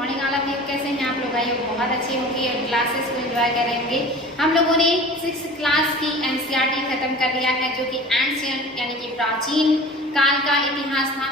Morning all of you. कैसे हैं आप लोग? आइए बहुत अच्छे होंगे और क्लासेस को एंजॉय करेंगे। हम लोगों ने 6th क्लास की एनसीईआरटी खत्म कर लिया है, जो कि एंशिएंट यानी कि प्राचीन काल का इतिहास था।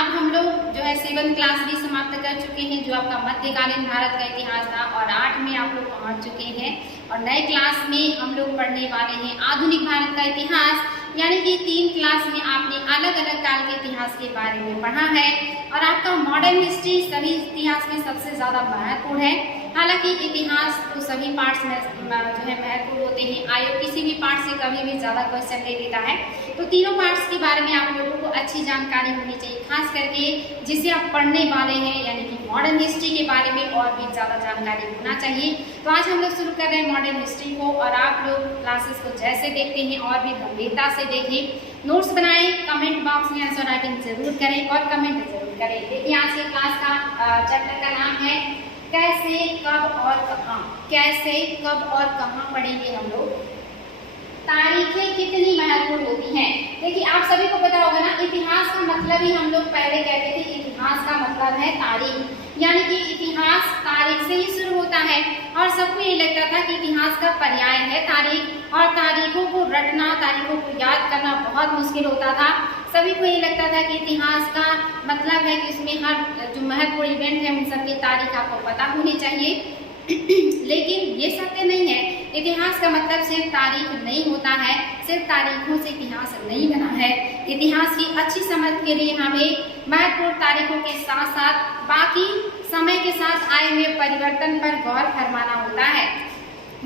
अब हम लोग जो है 7th क्लास भी समाप्त कर चुके हैं, जो आपका मध्यकालीन भारत का इतिहास था, और 8 में आप लोग पहुंच चुके हैं। और नए क्लास में हम लोग पढ़ने वाले हैं आधुनिक भारत का इतिहास, यानी कि 3 क्लास में आपने अलग अलग काल के इतिहास के बारे में पढ़ा है। और आपका मॉडर्न हिस्ट्री सभी इतिहास में सबसे ज्यादा महत्वपूर्ण है। हालांकि इतिहास तो सभी पार्ट्स में जो है महत्वपूर्ण होते हैं, आयोग किसी भी पार्ट से कभी भी ज्यादा क्वेश्चन नहीं देता है। तो तीनों पार्ट्स के बारे में आप लोगों को अच्छी जानकारी होनी चाहिए, खास करके जिसे आप पढ़ने वाले हैं, यानी कि मॉडर्न हिस्ट्री के बारे में और भी ज्यादा जानकारी होना चाहिए। तो आज हम लोग शुरू कर रहे हैं मॉडर्न हिस्ट्री को, और आप लोग क्लासेस को जैसे देखते हैं और भी गंभीरता से देखें। नोट्स बनाएं, कमेंट बॉक्स में आंसर राइटिंग जरूर करें और कमेंट जरूर करें। देखिए आज के क्लास का चैप्टर का नाम है कैसे, कब और कहाँ। कैसे, कब और कहाँ पढ़ेंगे हम लोग। तारीखें कितनी महत्वपूर्ण होती हैं। देखिए आप सभी को पता होगा ना, इतिहास का मतलब ही हम लोग पहले कहते थे, इतिहास का मतलब है तारीख, यानी कि इतिहास तारीख से ही शुरू होता है। और सबको ये लगता था कि इतिहास का पर्याय है तारीख, और तारीखों को रटना, तारीखों को याद करना बहुत मुश्किल होता था। सभी को ये लगता था कि इतिहास का मतलब है कि उसमें हर जो महत्वपूर्ण इवेंट है उन सबकी तारीख आपको पता होनी चाहिए। लेकिन ये सत्य नहीं है। इतिहास का मतलब सिर्फ तारीख नहीं होता है, सिर्फ तारीखों से इतिहास नहीं बना है। इतिहास की अच्छी समझ के लिए हमें महत्वपूर्ण तारीखों के साथ साथ बाकी समय के साथ आए हुए परिवर्तन पर गौर फरमाना होता है।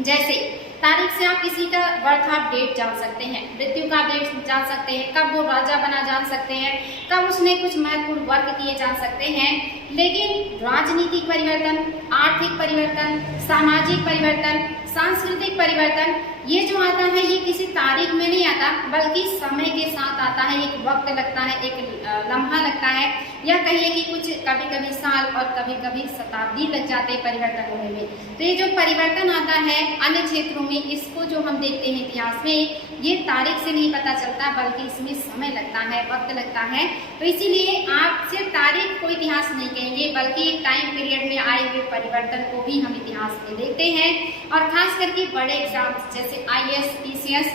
जैसे तारीख से आप किसी का बर्थ ऑफ डेट जान सकते हैं, मृत्यु का डेट जान सकते हैं, कब वो राजा बना जान सकते हैं, कब उसने कुछ महत्वपूर्ण वर्क किए जान सकते हैं। लेकिन राजनीतिक परिवर्तन, आर्थिक परिवर्तन, सामाजिक परिवर्तन, सांस्कृतिक परिवर्तन, ये जो आता है ये किसी तारीख में नहीं आता, बल्कि समय के साथ आता है। एक वक्त लगता है, एक लम्हा लगता है, या कहिए कि कुछ कभी कभी साल और कभी कभी शताब्दी लग जाते हैं परिवर्तन होने में। तो ये जो परिवर्तन आता है अन्य क्षेत्रों में, इसको जो हम देखते हैं इतिहास में, ये तारीख से नहीं पता चलता, बल्कि इसमें समय लगता है, वक्त लगता है। तो इसीलिए आप सिर्फ तारीख को इतिहास नहीं कहेंगे, बल्कि एक टाइम पीरियड में आए हुए परिवर्तन को भी हम इतिहास में देखते हैं। और खास करके बड़े एग्जाम्स जैसे IAS, PCS,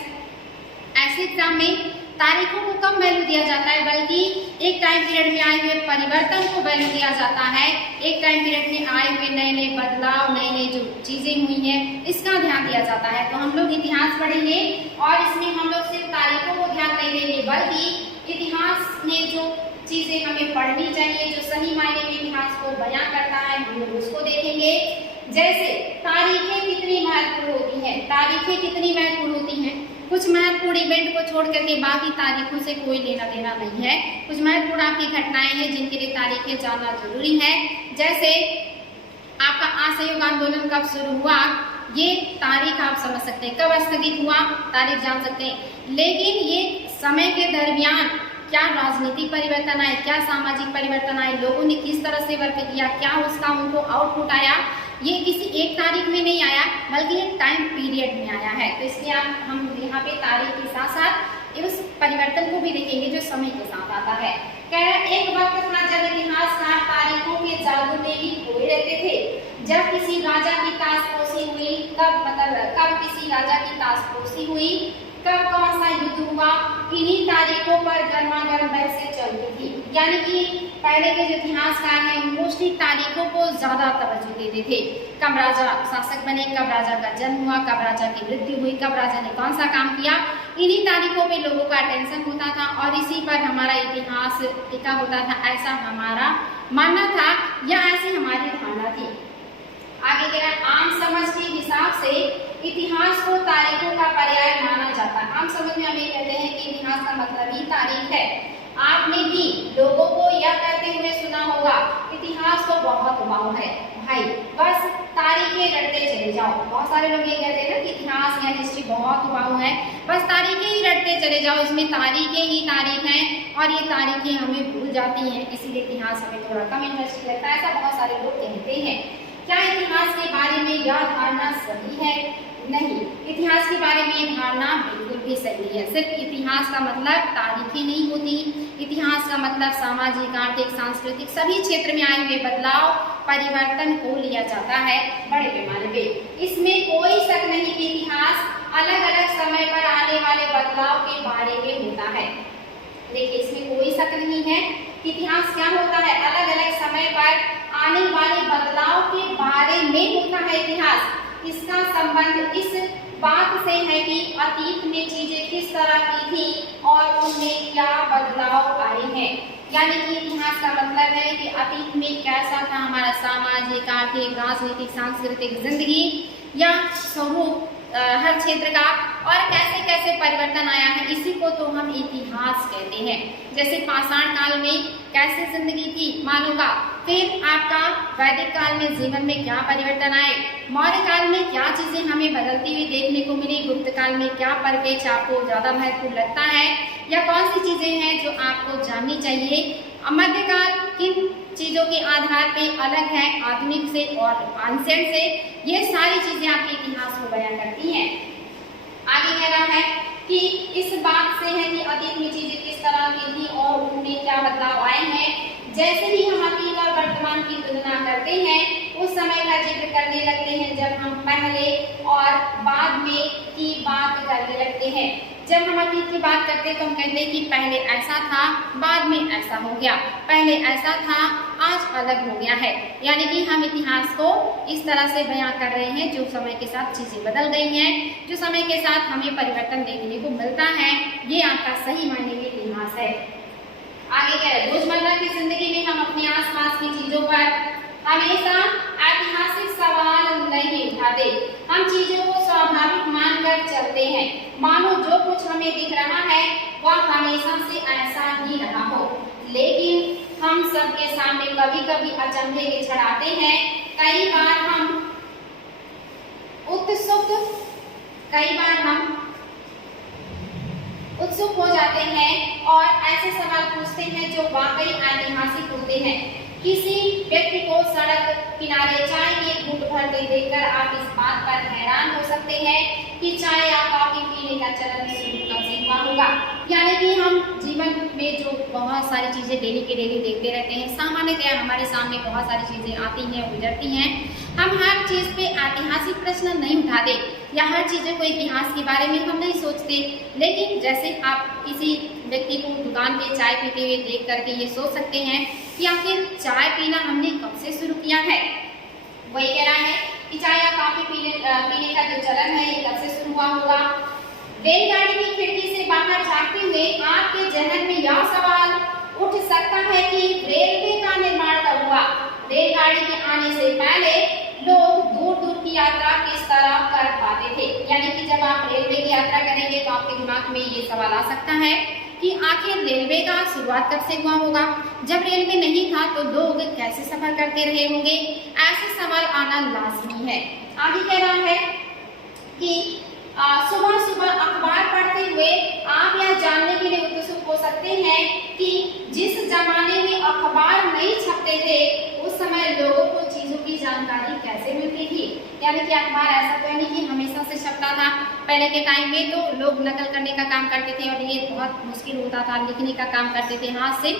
ऐसे एग्जाम में तारीखों को कम वैल्यू दिया जाता है, बल्कि एक टाइम पीरियड में आए हुए परिवर्तन को वैल्यू दिया जाता है। एक टाइम पीरियड में आए हुए नए नए बदलाव, नई नई जो चीजें हुई हैं, इसका ध्यान दिया जाता है। तो हम लोग इतिहास पढ़ेंगे और इसमें हम लोग सिर्फ तारीखों को ध्यान नहीं देंगे, बल्कि इतिहास में जो चीजें हमें पढ़नी चाहिए, जो सही मायने में इतिहास को बयां करता है, हम लोग उसको देखेंगे। जैसे तारीखें कितनी महत्वपूर्ण होती हैं। तारीखें कितनी महत्वपूर्ण होती हैं। कुछ महत्वपूर्ण इवेंट को छोड़ करके बाकी तारीखों से कोई लेना देना नहीं है। कुछ महत्वपूर्ण आपकी घटनाएं हैं जिनके लिए तारीखें जानना जरूरी है। जैसे आपका असहयोग आंदोलन कब शुरू हुआ, ये तारीख आप समझ सकते हैं। कब स्थगित हुआ, तारीख जान सकते हैं। लेकिन ये समय के दरमियान क्या राजनीतिक परिवर्तन आए, क्या सामाजिक परिवर्तन आए, लोगों ने किस तरह से वर्क किया, क्या उसका उनको आउटपुट आया, ये किसी एक तारीख में नहीं आया, बल्कि एक टाइम पीरियड में आया है। तो इसलिए हम यहाँ पे तारीख के साथ साथ उस परिवर्तन को भी देखेंगे जो समय के साथ आता है। कह रहे एक वक्त था जब इतिहासकार तारीखों के जादू में ही खोए रहते थे। जब किसी राजा की ताजपोशी हुई, कब किसी राजा की ताजपोशी हुई, कब कौन सा युद्ध हुआ, इन्हीं तारीखों पर गर्मागर्म बहसें चलती थी। यानी कि पहले के जो इतिहासकार हैं मोस्टली तारीखों को ज्यादा तवज्जो देते थे। कब राजा शासक बने, कब राजा का जन्म हुआ, कब राजा की मृत्यु हुई, कब राजा ने कौन सा काम किया, इन्हीं तारीखों पे लोगों का अटेंशन होता था और इसी पर हमारा इतिहास टिका होता था, ऐसा हमारा मानना था या ऐसी हमारी धारणा थी। आगे कह रहा है आम समझ के हिसाब से इतिहास को तारीखों का पर्याय माना जाता है। आम समझ में हम ये कहते हैं कि इतिहास का मतलब ही तारीख है। आपने भी लोगों को यह कहते हुए सुना होगा, इतिहास तो बहुत वाव है भाई, बस तारीखें रटते चले जाओ। बहुत सारे लोग ये कहते हैं ना कि इतिहास या हिस्ट्री बहुत वाव है, बस तारीखें ही रटते चले जाओ, इसमें तारीखें ही तारीख हैं और ये तारीखें हमें भूल जाती हैं, इसीलिए इतिहास हमें थोड़ा कम इंटरेस्टिंग लगता है, ऐसा बहुत सारे लोग कहते हैं। क्या इतिहास के बारे में यह धारणा सही है? नहीं, इतिहास के बारे में ये धारणा बिल्कुल ये सही है। सिर्फ इतिहास का मतलब तारीख ही नहीं होती, इतिहास का मतलब सामाजिक, आर्थिक, सांस्कृतिक सभी क्षेत्र में आए हुए बदलाव, परिवर्तन को लिया जाता है बड़े पैमाने पे। इसमें कोई शक नहीं कि इतिहास अलग अलग समय पर आने वाले बदलाव के बारे में होता है। देखिए, इसमें कोई शक नहीं है कि इतिहास क्या होता है, अलग अलग समय पर आने वाले बदलाव के बारे में होता है इतिहास। इसका संबंध इस बात से है कि अतीत में चीजें किस तरह की थी और उनमें क्या बदलाव आए हैं। यानी कि इतिहास का मतलब है कि अतीत में कैसा था हमारा सामाजिक, आर्थिक, राजनीतिक, सांस्कृतिक जिंदगी या स्वरूप हर क्षेत्र का, और कैसे कैसे परिवर्तन आया है, इसी को तो हम इतिहास कहते हैं। जैसे पाषाण काल में कैसे जिंदगी थी मानव का, फिर आपका वैदिक काल में जीवन में क्या परिवर्तन आए, मौर्य काल में क्या चीजें हमें बदलती हुई देखने को मिली, गुप्त काल में क्या परिपेक्ष आपको ज्यादा महत्वपूर्ण लगता है या कौन सी चीजें हैं जो आपको जाननी चाहिए, मध्यकाल किन चीजों के आधार पे अलग है आधुनिक से और एंशिएंट से, ये सारी चीजें आपके इतिहास को बयान करती हैं। आगे कह रहा है कि इस बात से है कि अतीत में चीजें किस तरह की थी और उनमें क्या बदलाव आए हैं। जैसे ही हम अतीत और वर्तमान की तुलना करते हैं, उस समय का जिक्र करने लगते हैं जब हम पहले और बाद में की बात करने लगते हैं। जब हम अतीत की बात करते हैं तो हम कहते हैं कि पहले ऐसा था, बाद में ऐसा हो गया, पहले ऐसा था, आज अलग हो गया है। यानी कि हम इतिहास को इस तरह से बयां कर रहे हैं, जो समय के साथ चीजें बदल गई हैं, जो समय के साथ हमें परिवर्तन देखने को मिलता है, ये आपका सही मायने में इतिहास है। आगे क्या है, रोजमर्रा की जिंदगी में हम अपने आसपास की चीजों पर हमेशा ऐतिहासिक सवाल नहीं उठाते, हम चीजों को स्वाभाविक मानकर चलते हैं, मानो जो कुछ हमें दिख रहा है वह हमेशा से ऐसा ही रहा हो। लेकिन हम सबके सामने कभी कभी अचंभे के क्षण आते हैं। कई बार हम उत्सुक हो जाते हैं और ऐसे सवाल पूछते हैं जो वाकई ऐतिहासिक होते हैं। किसी व्यक्ति को सड़क किनारे चाय की घूंट भरते देखकर आप इस बात पर हैरान हो सकते हैं कि चाय या कॉफी पीने का चलन शुरू कब से हुआ होगा। यानी कि हम जीवन में जो बहुत सारी चीजें डेली के डेली देखते रहते हैं, सामान्यतः हमारे सामने बहुत सारी चीजें आती हैं, गुजरती हैं, हम हर चीज पे ऐतिहासिक प्रश्न नहीं उठाते या हर चीजों को इतिहास के बारे में हम नहीं सोचते। लेकिन जैसे आप किसी व्यक्ति को दुकान पे चाय पीते हुए देख करके ये सोच सकते हैं कि आखिर चाय पीना हमने कब से शुरू किया है। वही कह रहा है कि चाय या कॉफी पीने का जो चलन है ये कब से शुरू हुआ होगा। रेलगाड़ी की खिड़की से बाहर झांकते हुए आपके जहन में यह सवाल उठ सकता है कि रेलवे का निर्माण कब हुआ। रेलगाड़ी के आने से पहले लोग दूर दूर की यात्रा किस तरह कर पाते थे। यानी कि जब आप रेलवे की यात्रा करेंगे तो आपके दिमाग में ये सवाल आ सकता है कि आखिर रेलवे का शुरुआत कब से हुआ होगा। जब रेलवे नहीं था तो लोग कैसे सफर करते रहे होंगे। ऐसे सवाल आना लाजमी है। आगे कह रहा है कि सुबह सुबह अखबार पढ़ते हुए आप यह जानने के लिए उत्सुक हो सकते हैं कि जिस जमाने में अखबार नहीं छपते थे उस समय लोगों को चीजों की जानकारी कैसे मिलती थी। यानी कि अखबार ऐसा तो नहीं कि हमेशा से छपता था। पहले के टाइम में तो लोग नकल करने का काम करते थे और ये बहुत मुश्किल होता था, लिखने का काम करते थे हाथ से।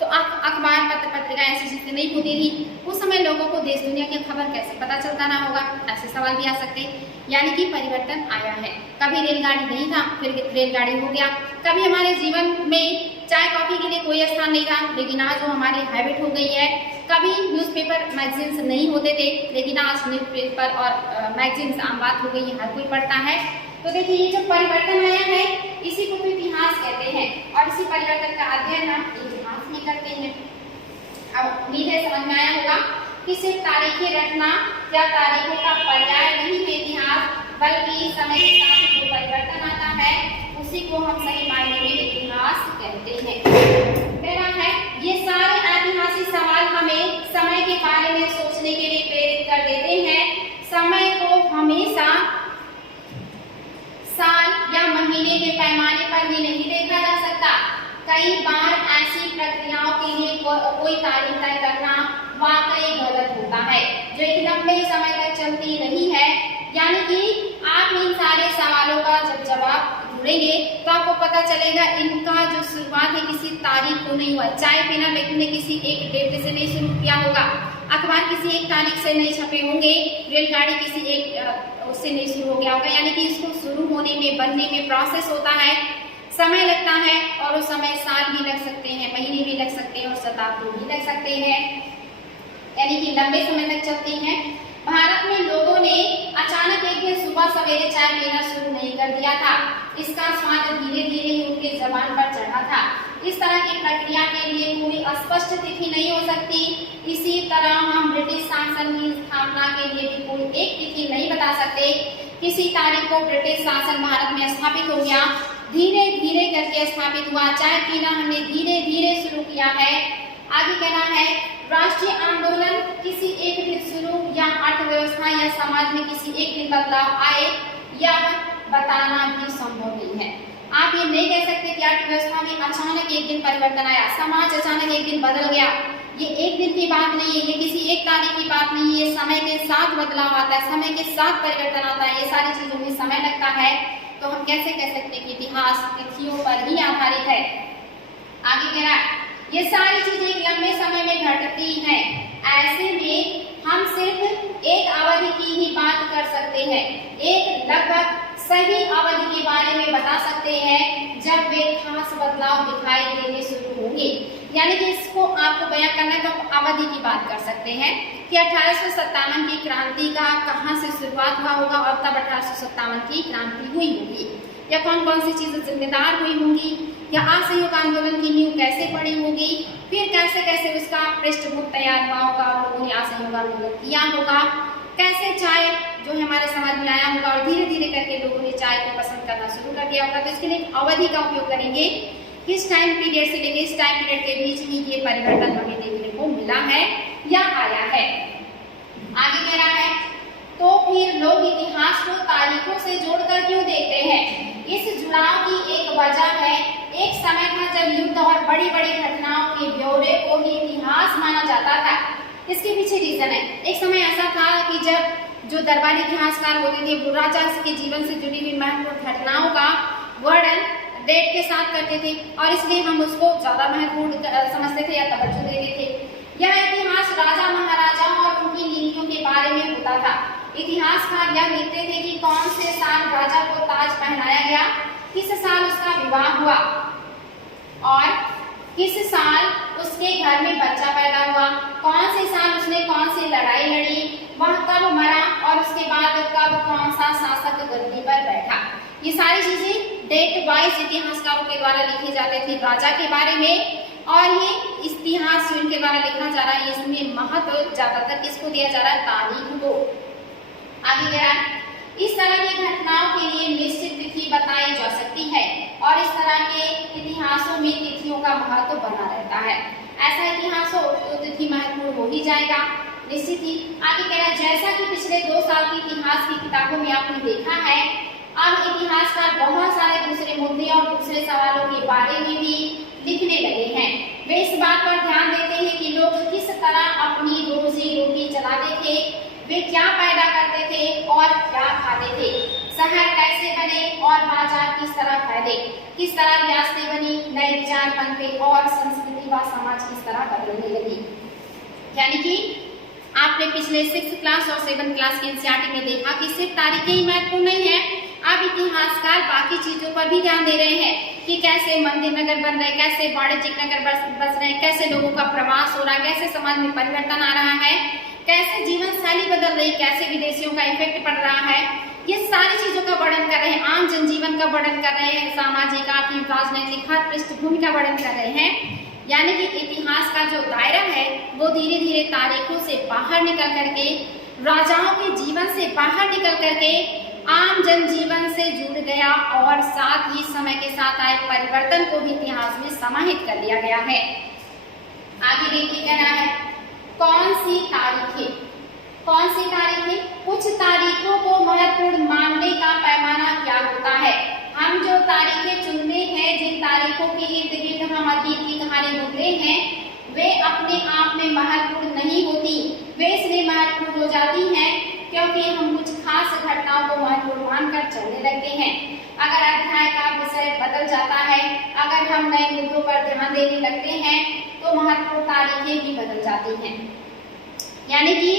तो अखबार पत्र पत्रिका ऐसी चीजें नहीं होती थी। उस समय लोगों को देश दुनिया की खबर कैसे पता चलता ना होगा, ऐसे सवाल भी आ सकते। यानी कि परिवर्तन आया है। कभी रेलगाड़ी नहीं था, फिर रेलगाड़ी हो गया। कभी हमारे जीवन में चाय कॉफी के लिए कोई स्थान नहीं था, लेकिन आज वो हमारी हैबिट हो गई है। कभी न्यूज़पेपर मैगजीन्स नहीं होते थे, लेकिन आज न्यूज़पेपर और मैगजीन्स आम बात हो गई है, हर कोई पढ़ता है। तो देखिए ये जो परिवर्तन आया है इसी को तो इतिहास कहते हैं और इसी परिवर्तन का अध्ययन हम इतिहास में करते हैं। अब उम्मीद है समझ में आया होगा कि सिर्फ तारीखें रखना या तारीखों का पर्याय नहीं है इतिहास, बल्कि समय के साथ जो परिवर्तन आता है उसी को हम सही मायने में इतिहास कहते हैं। कहना है ये सारे ऐतिहासिक सवाल हमें समय के बारे में सोचने के लिए प्रेरित कर देते हैं। समय को हमेशा साल या महीने के पैमाने पर ही नहीं देखा जा सकता। कई बार ऐसी प्रक्रियाओं के लिए कोई तारीख तय करना वाकई गलत होता है जो एक लंबे समय तक चलती रही है। यानी कि आप इन सारे सवालों का जब जवाब जुड़ेंगे तो आपको पता चलेगा इनका जो शुरुआत है किसी तारीख को नहीं हुआ। चाय पीना व्यक्ति ने किसी एक डेट से नहीं शुरू किया होगा, अखबार किसी एक तारीख से नहीं छपे होंगे, रेलगाड़ी किसी एक उससे नहीं शुरू हो गया होगा। यानी कि इसको शुरू होने में, बनने में प्रोसेस होता है, समय लगता है, और उस समय साल भी लग सकते हैं, महीने भी लग सकते हैं और शताब्दी भी लग सकते हैं, यानी कि लंबे समय तक चलते हैं। भारत में लोगों ने अचानक एक दिन सुबह सवेरे चाय पीना शुरू नहीं कर दिया था। इसका स्वाद धीरे धीरे ही उनके जबान पर चढ़ा था। इस तरह की प्रक्रिया के लिए कोई स्पष्ट तिथि नहीं हो सकती। इसी तरह हम ब्रिटिश शासन की स्थापना के लिए भी कोई एक तिथि नहीं बता सकते। किसी तारीख को ब्रिटिश शासन भारत में स्थापित हो गया, धीरे धीरे करके स्थापित हुआ। चाय पीना हमने धीरे धीरे शुरू किया है। आगे कहना है, राष्ट्रीय आंदोलन किसी एक दिन शुरू या अर्थव्यवस्था या समाज में किसी एक दिन बदलाव आए, यह बताना भी संभव नहीं है। आप ये नहीं कह सकते कि अर्थव्यवस्था में अचानक एक दिन परिवर्तन आया, समाज अचानक एक दिन बदल गया। ये एक दिन की बात नहीं है, ये किसी एक तारीख की बात नहीं है। ये समय के साथ बदलाव आता है, समय के साथ परिवर्तन आता है। ये सारी चीजों में समय लगता है। तो हम कैसे कह सकते हैं कि इतिहास तिथियों पर ही आधारित है। आगे कह रहा है, ये सारी चीजें एक लंबे समय में घटती हैं। ऐसे में हम सिर्फ एक अवधि की ही बात कर सकते हैं, एक लगभग सही अवधि के बारे में बता सकते हैं जब वे खास बदलाव दिखाई देने शुरू होंगे। यानी कि इसको आपको बयां करना है तो आप अवधि की बात कर सकते हैं कि 1857 की क्रांति का कहां से शुरुआत हुआ होगा और तब 1857 की क्रांति हुई होगी, या कौन कौन सी चीजें जिम्मेदार हुई होंगी, या असहयोग आंदोलन की नींव कैसे पड़ी होगी, फिर कैसे कैसे उसका पृष्ठभूमि तैयार हुआ होगा, लोगों ने असहयोग आंदोलन किया होगा, कैसे चाय जो है हमारे समाज में आया होगा और धीरे धीरे करके लोगों ने चाय को पसंद करना शुरू कर दिया होगा। तो इसके लिए अवधि का उपयोग करेंगे, किस टाइम पीरियड से लेकर इस टाइम पीरियड के बीच में ये परिवर्तन हमें देखने को मिला है या आया है। आगे कह रहा है, तो फिर लोग इतिहास को तारीखों से जोड़कर क्यों देखते हैं? इस जुड़ाव की एक वजह है, एक समय था जब युद्ध और बड़ी बड़ी घटनाओं के ब्यौरे को ही इतिहास माना जाता था। इसके पीछे रीजन है, एक समय ऐसा था कि जब जो दरबारी इतिहासकार होते थे वो राजा के जीवन से जुड़ी हुई महत्वपूर्ण घटनाओं का वर्णन डेट के साथ करते थे और इसलिए हम उसको ज्यादा महत्वपूर्ण समझते थे या तवज्जो देते थे। यह इतिहास राजा महाराजाओं और उनकी नीतियों के बारे में होता था। इतिहासकार यह लिखते थे कि कौन से साल राजा को ताज पहनाया गया, किस साल उसका विवाह हुआ और किस साल उसके घर में बच्चा पैदा हुआ, कौन से साल उसने कौन सी लड़ाई लड़ी, वह कब मरा और उसके बाद कब कौन सा शासक गद्दी पर बैठा। ये सारी चीजें डेट वाइज इतिहासकारों के द्वारा लिखे जाते थे राजा के बारे में। और ये इतिहास जो इनके द्वारा लिखा जा रहा है इसमें महत्व ज्यादातर किसको दिया जा रहा है? तारीख को। आगे कह रहा है, इस तरह की घटनाओं के लिए निश्चित तिथि बताई जा सकती है और इस तरह के इतिहासों में तिथियों का महत्व बना रहता है। ऐसा इतिहास हो तो तिथि महत्वपूर्ण हो ही जाएगा निश्चित ही। आगे कह रहा है, जैसा कि पिछले 2 साल की इतिहास की किताबों में आपने देखा है, अब इतिहासकार बहुत सारे दूसरे मुद्दे और दूसरे सवालों के बारे में भी लिखने लगे हैं। वे इस बात पर ध्यान देते हैं कि लोग किस तरह अपनी रोजी रोटी चलाते थे, वे क्या पैदा करते थे और क्या खाते थे, शहर कैसे बने और बाजार किस तरह फैले, किस तरह रियासतें बनी, नए विचार बनते और संस्कृति व समाज किस तरह बदलने लगी। यानी कि आपने पिछले 6th क्लास और 7th क्लास के एनसीईआरटी में देखा कि सिर्फ तारीखें ही महत्वपूर्ण नहीं है, अब इतिहासकार बाकी चीजों पर भी ध्यान दे रहे हैं कि कैसे मंदिर नगर बन रहे, कैसे वाणिज्यिक नगर बस रहे, कैसे लोगों का प्रवास हो रहा है, कैसे समाज में परिवर्तन आ रहा है, कैसे जीवन शैली बदल रही, कैसे विदेशियों का इफेक्ट पड़ रहा है। ये सारी चीजों का वर्णन कर रहे हैं, आम जनजीवन का वर्णन कर रहे हैं, सामाजिक आर्थिक राजनैतिक हर पृष्ठभूमि का वर्णन कर रहे हैं। यानी कि इतिहास का जो दायरा है वो धीरे धीरे तारीखों से बाहर निकल करके, राजाओं के जीवन से बाहर निकल करके आम जनजीवन से जुड़ गया और साथ ही समय के साथ आए परिवर्तन को भी इतिहास में समाहित कर लिया गया है। आगे देखिए कह रहा है, कौन सी तारीखें, कौन सी तारीखें, कुछ तारीखों को महत्वपूर्ण मानने का पैमाना क्या होता है। हम जो तारीखें चुनते हैं, जिन तारीखों के इर्द गिर्द हम अतीत की कहानी बुनते हैं, वे अपने आप में महत्वपूर्ण नहीं होती। वे इसलिए महत्वपूर्ण हो जाती हैं क्योंकि हम कुछ खास घटनाओं को महत्वपूर्ण मानकर चलने लगते हैं। अगर अध्याय का विषय बदल जाता है, अगर हम नए मुद्दों पर ध्यान देने लगते हैं तो महत्वपूर्ण तारीखें भी बदल जाती हैं। यानी कि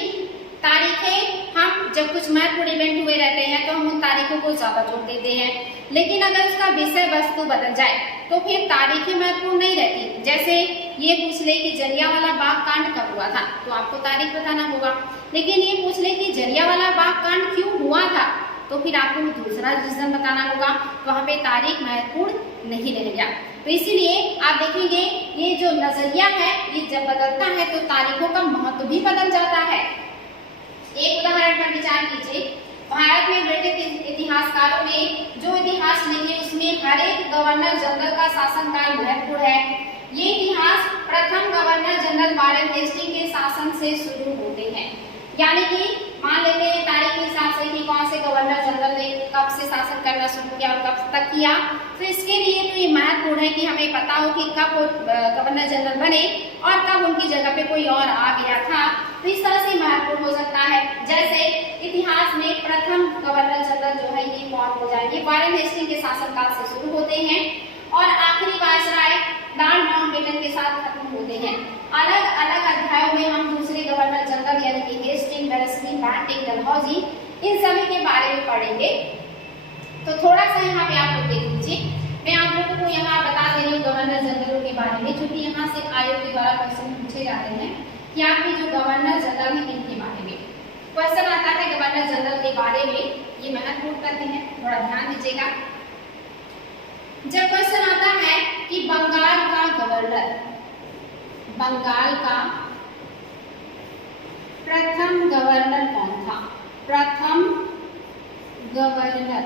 तारीखें, हम जब कुछ महत्वपूर्ण इवेंट हुए रहते हैं तो हम उन तारीखों को ज्यादा जोड़ देते हैं, लेकिन अगर उसका विषय वस्तु बदल जाए तो फिर तारीखें महत्वपूर्ण नहीं रहती। जैसे ये पूछ ले कि जलियांवाला बाग कांड कब हुआ था, तो आपको तारीख बताना होगा। लेकिन ये पूछ ले कि जलियांवाला बाग कांड क्यों हुआ था, तो फिर आपको दूसरा रीजन बताना होगा, वहां पे तारीख महत्वपूर्ण नहीं रहेगा। तो इसीलिए आप देखेंगे ये जो नजरिया है ये जब बदलता है तो तारीखों का महत्व भी बदल जाता है। एक उदाहरण पर विचार कीजिए, भारत में ब्रिटिश इतिहासकारों ने जो इतिहास लिखे उसमें हर एक गवर्नर जनरल का शासनकाल महत्वपूर्ण है। ये इतिहास प्रथम गवर्नर जनरल वारेन हेस्टिंग के शासन से शुरू होते हैं। यानी कि मान लेते हैं तारीख के हिसाब से कि कौन से गवर्नर जनरल ने कब से शासन करना शुरू किया और कब तक किया, तो इसके लिए तो ये महत्वपूर्ण है कि हमें पता हो कि कब वो गवर्नर जनरल बने और कब उनकी जगह पे कोई और आ गया था। तो इस तरह से महत्वपूर्ण हो सकता है। जैसे इतिहास में प्रथम गवर्नर जनरल जो है ये कौन हो जाएंगे, वारेन हेस्टिंग के शासनकाल से शुरू होते हैं और आखिरी वायसराय लॉर्ड माउंटबेटन के साथ खत्म होते हैं। अलग अलग अध्यायों में हम दूसरे गवर्नर जनरल यानी कि हेस्टिंग, वेलेस्ली, बैंटिंग, डलहौजी इन सभी के बारे में पढ़ेंगे। तो थोड़ा सा यहाँ पे आप लोग देख लीजिए, मैं आप लोगों को यहाँ बता दे रही हूँ गवर्नर जनरल के बारे में, क्योंकि यहाँ से आयोग के द्वारा क्वेश्चन पूछे जाते हैं कि आपके जो गवर्नर जनरल है इनके बारे में क्वेश्चन आता है। गवर्नर जनरल के बारे में ये महत्वपूर्ण करते हैं, थोड़ा ध्यान दीजिएगा। जब क्वेश्चन आता है कि बंगाल का गवर्नर, बंगाल का प्रथम गवर्नर कौन था, प्रथम गवर्नर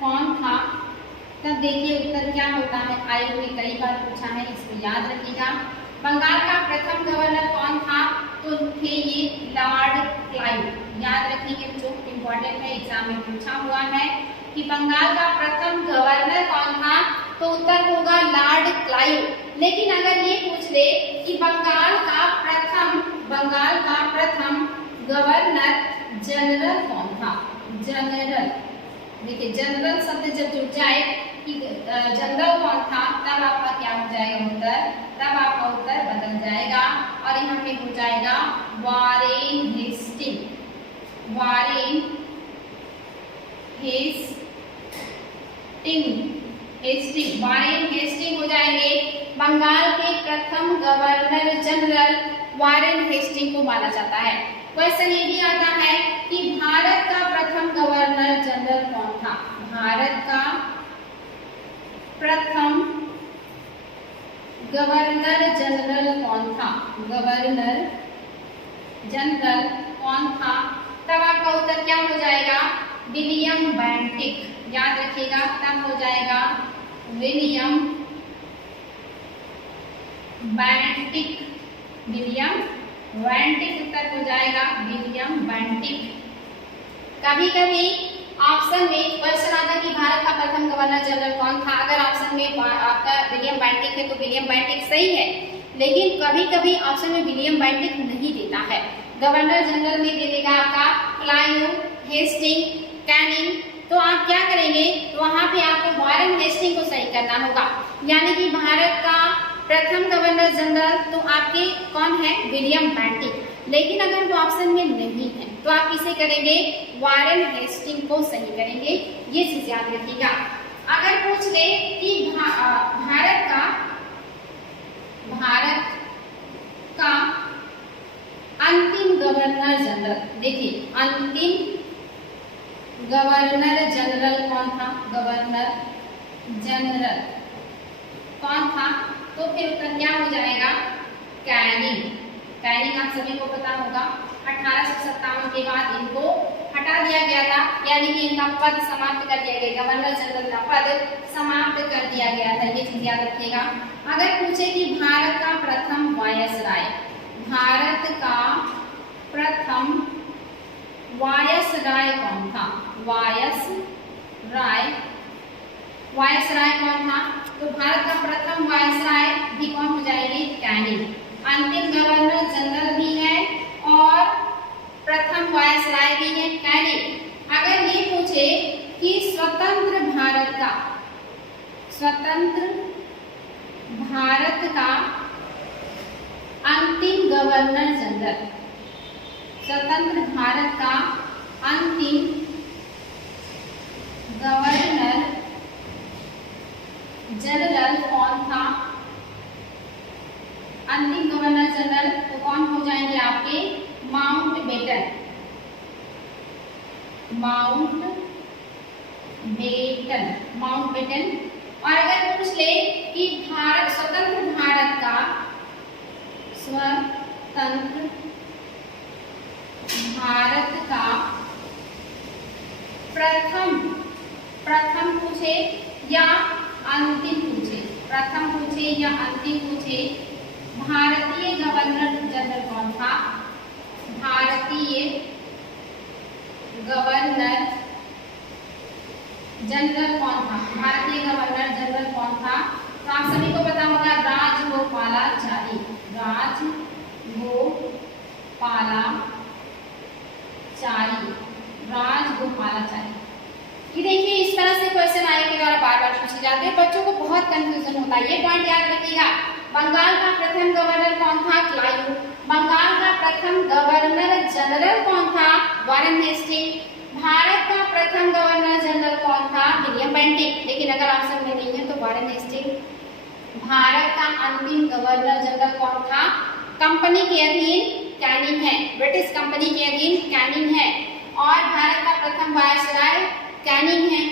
कौन था, तब देखिए उत्तर क्या होता है। आयोग ने कई बार पूछा है, इसको याद रखिएगा। बंगाल का प्रथम गवर्नर कौन था, तो थे ये लॉर्ड क्लाइव। याद रखिए जो इम्पोर्टेंट है, एग्जाम में पूछा हुआ है कि बंगाल का प्रथम गवर्नर कौन था, तो उत्तर होगा लॉर्ड क्लाइव। लेकिन अगर ये पूछ ले कि बंगाल का प्रथम गवर्नर जनरल कौन था, जनरल, देखिए जनरल शब्द जब जुड़ जाए कि जनरल कौन था, तब आपका क्या हो जाएगा उत्तर, तब आपका उत्तर बदल जाएगा और यहाँ पे हो जाएगा वारेन हेस्टिंग, वारेन हेस्टिंग हो जाएंगे। बंगाल के प्रथम गवर्नर जनरल वारेन हेस्टिंग को माना जाता है। क्वेश्चन ये भी आता है कि भारत का प्रथम गवर्नर जनरल कौन था, भारत का प्रथम गवर्नर जनरल कौन था, गवर्नर जनरल कौन था, तब आपका उत्तर क्या हो जाएगा, विलियम बेंटिक। याद रखिएगा, तब हो जाएगा विलियम बेंटिक, विलियम बेंटिक उत्तर हो जाएगा विलियम बेंटिक। कभी कभी ऑप्शन में क्वेश्चन आता है कि भारत का प्रथम गवर्नर जनरल कौन था। अगर ऑप्शन में आपका विलियम बेंटिक है तो विलियम बेंटिक सही है, लेकिन कभी कभी ऑप्शन में विलियम बेंटिक नहीं देता है, गवर्नर जनरल में दे देगा आपका क्लाइव, हेस्टिंग, कैनिंग। तो आप क्या करेंगे, तो वहां पे आपको वारेन हेस्टिंग को सही करना होगा। यानी कि भारत का प्रथम गवर्नर जनरल तो आपके कौन है, विलियम बेंटिक। लेकिन अगर वो ऑप्शन में नहीं है तो आप किसे करेंगे, वारेन हेस्टिंग को सही करेंगे। ये चीज याद रखिएगा। अगर पूछ ले कि भारत का अंतिम गवर्नर जनरल, देखिए अंतिम गवर्नर जनरल कौन था, गवर्नर जनरल कौन था, तो फिर उत्तर क्या हो जाएगा, कैनिंग। कैनिंग आप सभी को पता होगा 1857 के बाद इनको हटा दिया गया था, यानी कि इनका पद समाप्त कर दिया गया, गवर्नर जनरल का पद समाप्त कर दिया गया था। ये चीज याद रखिएगा। अगर पूछे कि भारत का प्रथम वायसराय, भारत का प्रथम वायसराय कौन था, वायसराय कौन था, तो भारत का प्रथम वायसराय भी कौन हो जाएगी, कैनिंग। अंतिम गवर्नर जनरल भी है और स्वतंत्र भारत का अंतिम गवर्नर जनरल, स्वतंत्र भारत का अंतिम गवर्नर जनरल कौन था? अंतिम गवर्नर जनरल तो कौन हो जाएंगे आपके? माउंटबेटन। और अगर पूछ ले कि स्वतंत्र भारत का प्रथम पूछे या अंतिम पूछे, भारतीय गवर्नर जनरल कौन था? भारतीय गवर्नर जनरल कौन था? तो आप सभी को पता होगा राजगोपालाचारी। ये देखिए, इस तरह से क्वेश्चन आए के द्वारा बार बार पूछे जाते हैं, बच्चों को बहुत कंफ्यूजन होता है। ये पॉइंट याद रखिएगा। बंगाल का प्रथम गवर्नर कौन था? क्लाइव। बंगाल का प्रथम गवर्नर जनरल कौन था? Warren Hasting. भारत का प्रथम गवर्नर जनरल कौन था? William Bentinck. लेकिन अगर ऑप्शन में नहीं है तो वारेन हेस्टिंग। भारत का अंतिम गवर्नर जनरल कौन था? कंपनी के अधीन कैनिंग है, ब्रिटिश कंपनी के अधीन कैनिंग है। और भारत का प्रथम वायसराय कैनिंग है।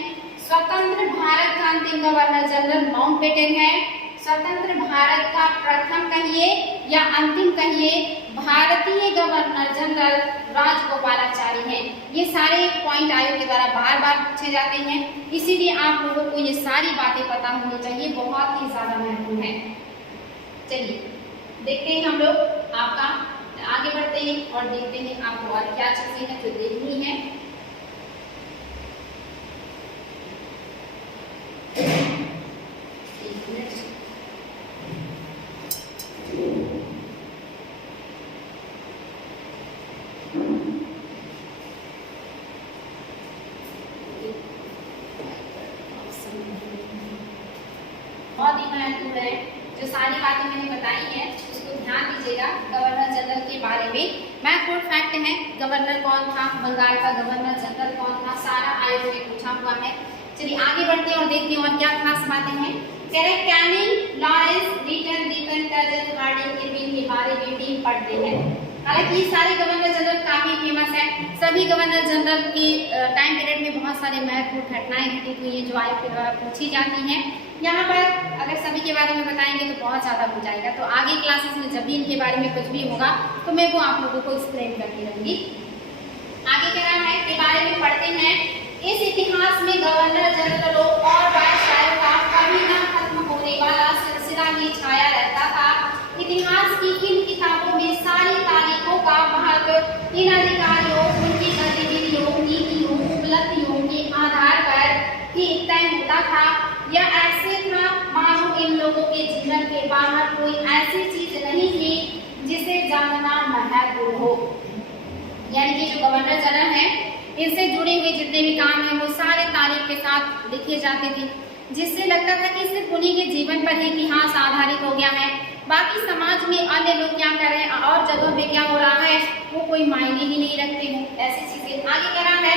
स्वतंत्र भारत का अंतिम गवर्नर जनरल माउंटबेटन है। स्वतंत्र भारत का प्रथम कहिए या अंतिम कहिए, भारतीय गवर्नर जनरल राजगोपालाचारी हैं। ये सारे पॉइंट आयोग के द्वारा बार बार पूछे जाते हैं, इसीलिए आप लोगों को ये सारी बातें पता होनी चाहिए, बहुत ही ज्यादा महत्वपूर्ण है। चलिए देखते हैं हम लोग, आपका आगे बढ़ते हैं और देखते हैं आपको और क्या चीजें हैं जो देखनी है। बहुत ही महत्वपूर्ण है, जो सारी बातें मैंने बताई हैं उसको ध्यान दीजिएगा। गवर्नर जनरल के बारे में महत्वपूर्ण फैक्ट है, गवर्नर कौन था, बंगाल का गवर्नर जनरल कौन था, सारा आयोग में पूछा हुआ है। चलिए आगे बढ़ते हैं और देखते हैं और क्या खास बातें हैं। Canning, Lawrence, Lytton, Curzon, Hardinge, Irwin के बारे में भी पढ़ते हैं। हालांकि सारे गवर्नर जनरल काफी फेमस है। सभी गवर्नर जनरल के टाइम पीरियड में बहुत सारे महत्वपूर्ण घटनाएं घटित हुई हैं जो आयोग के द्वारा पूछी जाती हैं। यहाँ पर अगर सभी के बारे में बताएंगे तो बहुत ज़्यादा हो जाएगा, तो आगे क्लासेस में जब भी इनके बारे में कुछ भी होगा तो मैं वो आप लोगों को एक्सप्लेन करती रहूँगी। आगे क्या नाम है के बारे में पढ़ते हैं। इस इतिहास में गवर्नर जनरलों और वायसरायों का कभी न खत्म होने वाला सिलसिला ही छाया रहता था। इतिहास की इन किताबों में सारी तारीखों का महत्व इन अधिकारियों, उनकी गतिविधियों, नीतियों, उपलब्धियों के आधार पर ही तय होता था। यह ऐसे था मानो इन लोगों के जीवन के बाहर कोई ऐसी चीज नहीं थी जिसे जानना महत्वपूर्ण हो। यानी कि जो गवर्नर जनरल है, इनसे जुड़े हुए जितने भी काम हैं वो सारे तारीख के साथ लिखे जाते थे, जिससे लगता था कि सिर्फ उन्हीं के जीवन पर ही इतिहास आधारित हो गया है, बाकी समाज में अन्य लोग क्या कर रहे हैं और जगह में क्या हो रहा है वो कोई मायने ही नहीं रखते हैं। ऐसी चीजें आगे कह रहा है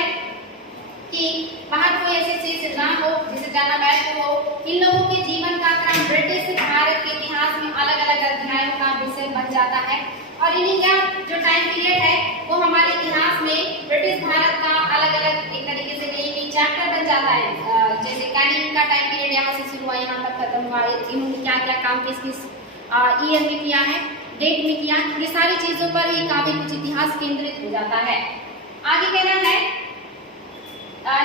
कि बाहर कोई ऐसी चीज ना हो जिसे जानना महत्वपूर्ण हो। इन लोगों के जीवन का क्रम ब्रिटिश भारत के इतिहास में अलग अलग अध्यायों का विषय बन जाता है, और इन्हीं का जो टाइम पीरियड है वो हमारे इतिहास में ब्रिटिश भारत का अलग अलग एक तरीके से नई चैप्टर बन जाता है। जैसे कैनिंग का टाइम पीरियड यहाँ से शुरू हुआ यहाँ तक खत्म हुआ, इन्होंने क्या क्या काम किस ईयर में किया है, डेट में किया, ये सारी चीजों पर ही काफी कुछ इतिहास केंद्रित हो जाता है। आगे कहना है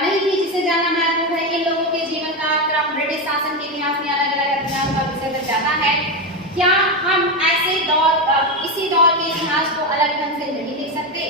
नहीं थी जिसे जानना महत्वपूर्ण है। इन लोगों के जीवन का क्रम ब्रिटिश शासन के इतिहास में अलग अलग अध्यायों का विषय बन जाता है। क्या हम ऐसे इसी दौर के इतिहास को अलग ढंग से नहीं देख सकते?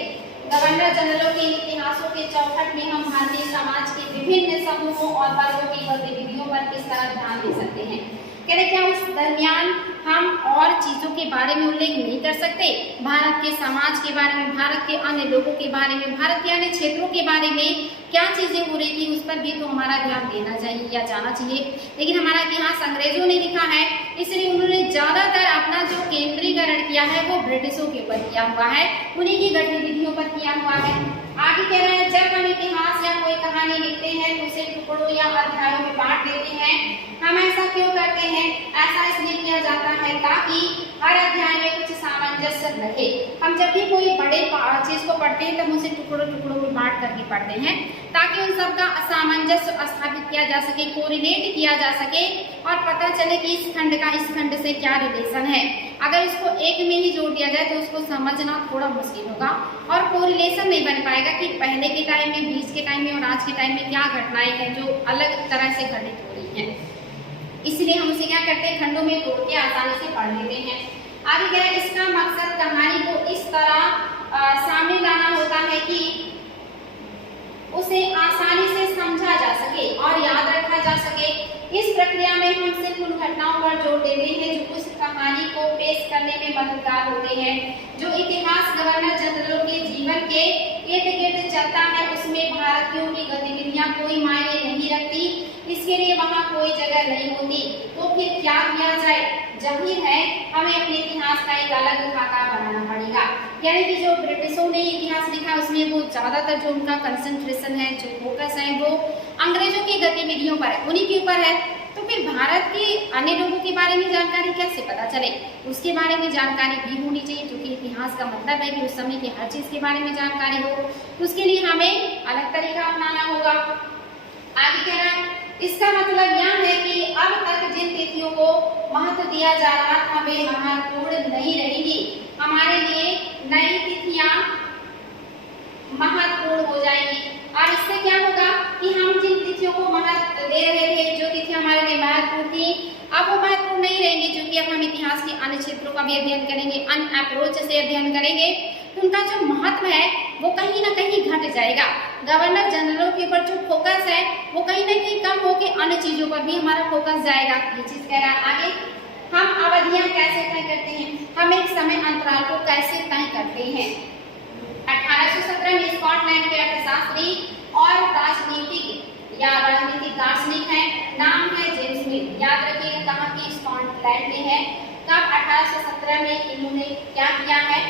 गवर्नर जनरलों के इतिहासों के चौखट में हम भारतीय समाज के विभिन्न समूहों और वर्गों की गतिविधियों पर किस तरह ध्यान दे सकते हैं? कह रहे क्या उस दरमियान हम और चीजों के बारे में उल्लेख नहीं कर सकते? भारत के समाज के बारे में, भारत के अन्य लोगों के बारे में, भारत के अन्य क्षेत्रों के बारे में क्या चीजें हो रही थी उस पर भी तो हमारा ध्यान देना चाहिए या जाना चाहिए। लेकिन हमारा इतिहास अंग्रेजों ने लिखा है, इसलिए उन्होंने ज्यादातर अपना जो केंद्रीकरण किया है वो ब्रिटिशों के ऊपर किया हुआ है, उन्हीं की गतिविधियों पर किया हुआ है। आगे कह रहे हैं, जब हम इतिहास या कोई कहानी लिखते हैं तो उसे टुकड़ों या अध्यायों में बांट देते हैं। हम ऐसा क्यों करते हैं? ऐसा इसलिए किया जाता है ताकि हर अध्याय में कुछ सामंजस्य रहे। हम जब भी कोई बड़े चीज को पढ़ते हैं तब उसे टुकड़ों टुकड़ों में बांट करके पढ़ते हैं ताकि उन सब का सामंजस्य स्थापित किया जा सके, कोरिलेट किया जा सके और पता चले कि इस खंड का इस खंड से क्या रिलेशन है। अगर इसको एक में ही जोड़ दिया जाए तो उसको समझना थोड़ा मुश्किल होगा और कोरिलेशन नहीं बन पाएगा कि पहले के टाइम में, बीच के टाइम में और आज के टाइम में क्या घटनाएं हैं जो अलग तरह से घटित हो रही हैं। इसलिए हम उसे क्या करते हैं, खंडों में तोड़ के आसानी से पढ़ लेते हैं। आगे क्या है, इसका मकसद कहानी को इस तरह सामने लाना होता है कि उसे आसानी से समझा जा सके और याद रखा जा सके। इस प्रक्रिया में हम सिर्फ उन घटनाओं पर जोर देते हैं जो उस कहानी को पेश करने में मददगार होते हैं। जो इतिहास गवर्नर जनरलों के जीवन के इर्द गिर्द चलता है उसमें भारतीयों की गतिविधियां कोई मायने नहीं रखती, इसके लिए वहाँ कोई जगह नहीं होती। तो फिर क्या किया जाए? जाहिर है हमें अपने इतिहास का एक अलग खाका बनाना पड़ेगा। यानी कि जो ब्रिटिशों ने इतिहास लिखा उसमें वो ज्यादातर जो उनका कंसंट्रेशन है, जो फोकस है वो अंग्रेजों की गतिविधियों पर है, उन्हीं के ऊपर है। तो फिर भारत के अन्य लोगों के बारे में जानकारी कैसे पता चले? उसके बारे में जानकारी भी होनी चाहिए, क्योंकि इतिहास का मतलब है कि उस समय की हर चीज के बारे में जानकारी हो। उसके लिए हमें अलग तरीका अपनाना होगा। आगे कह रहा है, इसका मतलब यह है कि अब तक जिन तिथियों को महत्व दिया जा रहा था वे महत्वपूर्ण नहीं रहेगी। हमारे लिए नई तिथियां महत्वपूर्ण हो जाएगी और इससे क्या होगा कि हम जिन तिथियों को महत्व दे रहे थे, जो तिथियां हमारे लिए महत्वपूर्ण थी, अब वो महत्वपूर्ण नहीं रहेंगे। क्योंकि अब हम इतिहास के अन्य क्षेत्रों का भी अध्ययन करेंगे, अन्य अप्रोच से अध्ययन करेंगे, तो उनका जो महत्व है वो कहीं ना कहीं घट जाएगा। गवर्नर जनरलों के ऊपर जो फोकस है वो कहीं ना कहीं कम होकर अन्य चीजों पर भी हमारा फोकस जाएगा। ये चीज कह रहा है। आगे, हम अवधियां कैसे तय करते हैं? हम एक समय अंतराल को कैसे तय करते हैं? 1817 में स्कॉटलैंड के अर्थशास्त्री और राजनीतिक या राजनीतिक दार्शनिक है, नाम है जेम्स मिल। याद रखिएगा कहाँ की, स्कॉटलैंड में है। कब? 1817 में इन्होंने क्या किया है,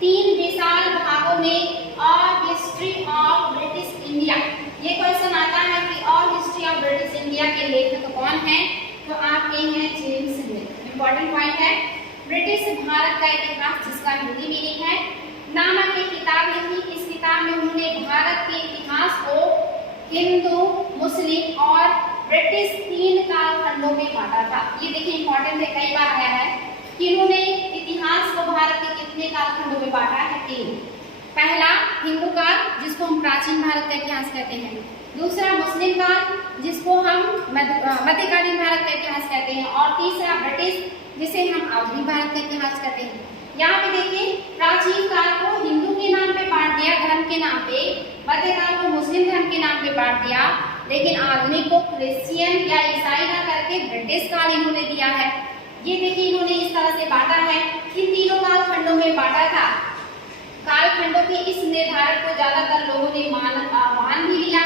3 विशाल भागों में of history of British India. ये क्वेश्चन आता है कि of history of British India के लेखक कौन है? तो आपके हैं जेम्स मिल। इंपॉर्टेंट पॉइंट है, ब्रिटिश भारत का इतिहास, जिसका हिंदी मीनिंग है, नामक एक किताब लिखी। इस किताब में उन्होंने भारत के इतिहास को हिंदू, मुस्लिम और ब्रिटिश 3 कालखंडों में बांटा था। ये देखिए इंपॉर्टेंट है, कई बार आया है कि इन्होंने इतिहास को भारत के कितने कालखंडों में बांटा है? 3। पहला हिंदू काल, जिसको हम प्राचीन भारत का इतिहास कहते हैं। दूसरा मुस्लिम काल, जिसको हम मध्यकालीन भारत का इतिहास कहते हैं। और तीसरा ब्रिटिश, जिसे हम आधुनिक भारत का इतिहास कहते हैं। यहाँ पे देखिए, प्राचीन काल को हिंदू के नाम पे बांट दिया, धर्म के नाम पे। मध्यकाल को मुस्लिम धर्म के नाम पे बांट दिया, लेकिन आधुनिक को क्रिश्चियन या ईसाई ना करके ब्रिटिश काल इन्होंने दिया है। ये देखिए इन्होंने इस तरह से बांटा है। इन 3 कालखंडों में बांटा था। कालखंडों के इस निर्धारण को ज्यादातर लोगों ने मान भी लिया।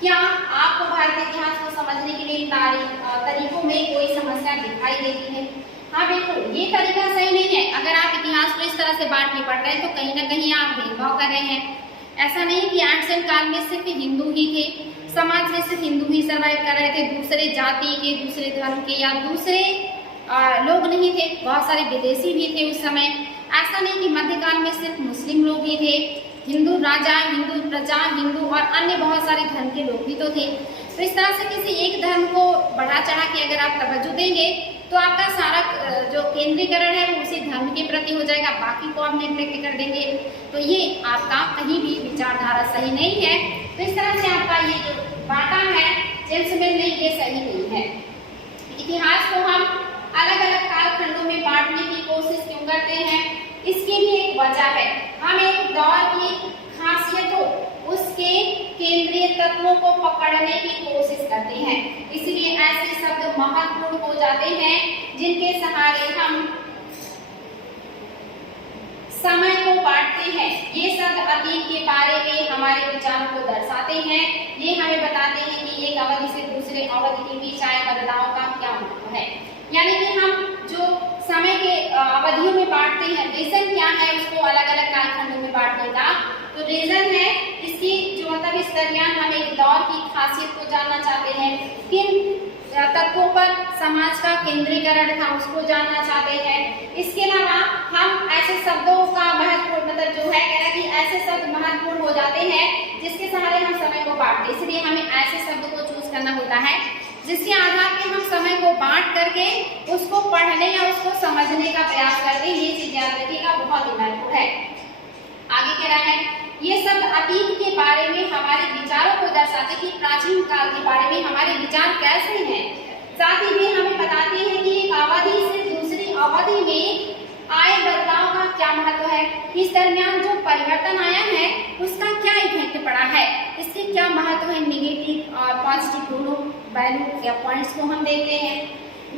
क्या आपको भारतीय इतिहास को समझने के लिए तरीकों में कोई समस्या दिखाई देती है? हाँ बिल्कुल, ये तरीका सही नहीं है। अगर आप इतिहास को इस तरह से बांट के पढ़ रहे हैं तो कहीं ना कहीं आप भेदभाव कर रहे हैं। ऐसा नहीं कि एंशिएंट काल में सिर्फ हिंदू ही थे, समाज में सिर्फ हिंदू ही सर्वाइव कर रहे थे, दूसरे जाति के, दूसरे धर्म के या दूसरे लोग नहीं थे। बहुत सारे विदेशी भी थे उस समय। ऐसा नहीं कि मध्यकाल में सिर्फ मुस्लिम लोग ही थे, हिंदू राजा, हिंदू प्रजा, हिंदू और अन्य बहुत सारे धर्म के लोग भी तो थे। तो इस तरह से किसी एक धर्म को बढ़ा चढ़ा के अगर आप तवज्जो देंगे तो आपका सारा जो केंद्रीकरण है वो उसी धर्म के प्रति हो जाएगा, बाकी को आप नेग्लेक्ट कर देंगे। तो ये आपका कहीं भी विचारधारा सही नहीं है। तो इस तरह से आपका ये जो बांटा है जेम्स मिल ने, ये सही नहीं है। इतिहास को हम अलग अलग कालखंडों में बांटने की कोशिश क्यों करते हैं? इसकी भी एक वजह है। हम एक दौर की खासियतों, उस उसके केंद्रीय तत्वों को पकड़ने की कोशिश करते हैं। इसलिए ऐसे शब्द महत्वपूर्ण हो जाते हैं जिनके सहारे हम समय को बांटते हैं। ये शब्द अतीत के बारे में हमारे विचारों को दर्शाते हैं। ये हमें बताते हैं कि एक अवधि से दूसरे अवधि के बीच आए बदलाव का क्या मतलब है। यानी कि हम जो समय के अवधियों में बांटते हैं, रीजन क्या है उसको अलग अलग कालखंडों में बांटने का। तो रीजन है इसकी जो मतलब इस दरमियान हम एक दौर की खासियत को जानना चाहते हैं, किन तत्वों पर समाज का केंद्रीकरण था उसको जानना चाहते हैं। इसके अलावा हम ऐसे शब्दों का महत्वपूर्ण मतलब जो है कह रहा कि ऐसे शब्द महत्वपूर्ण हो जाते हैं जिसके सहारे हम समय को बांटते हैं। इसलिए हमें ऐसे शब्दों को चूज करना होता है जिसके आधार पे हम समय को बांट करके उसको पढ़ने या उसको समझने का प्रयास करते हैं। ये चीज याद रखिएगा, बहुत ही महत्वपूर्ण है। आगे कह रहा है ये शब्द अतीत के बारे में हमारे विचारों को दर्शाते कि प्राचीन काल के बारे में हमारे विचार कैसे हैं। साथ ही भी हमें बताते हैं कि एक अवधि से दूसरी अवधि में आए बदलाव का क्या महत्व है, इस दरमियान जो परिवर्तन आया है उसका क्या इफेक्ट पड़ा है, इसके क्या महत्व है। निगेटिव और पॉजिटिव दोनों वैल्यू या पॉइंट्स को हम देखते हैं।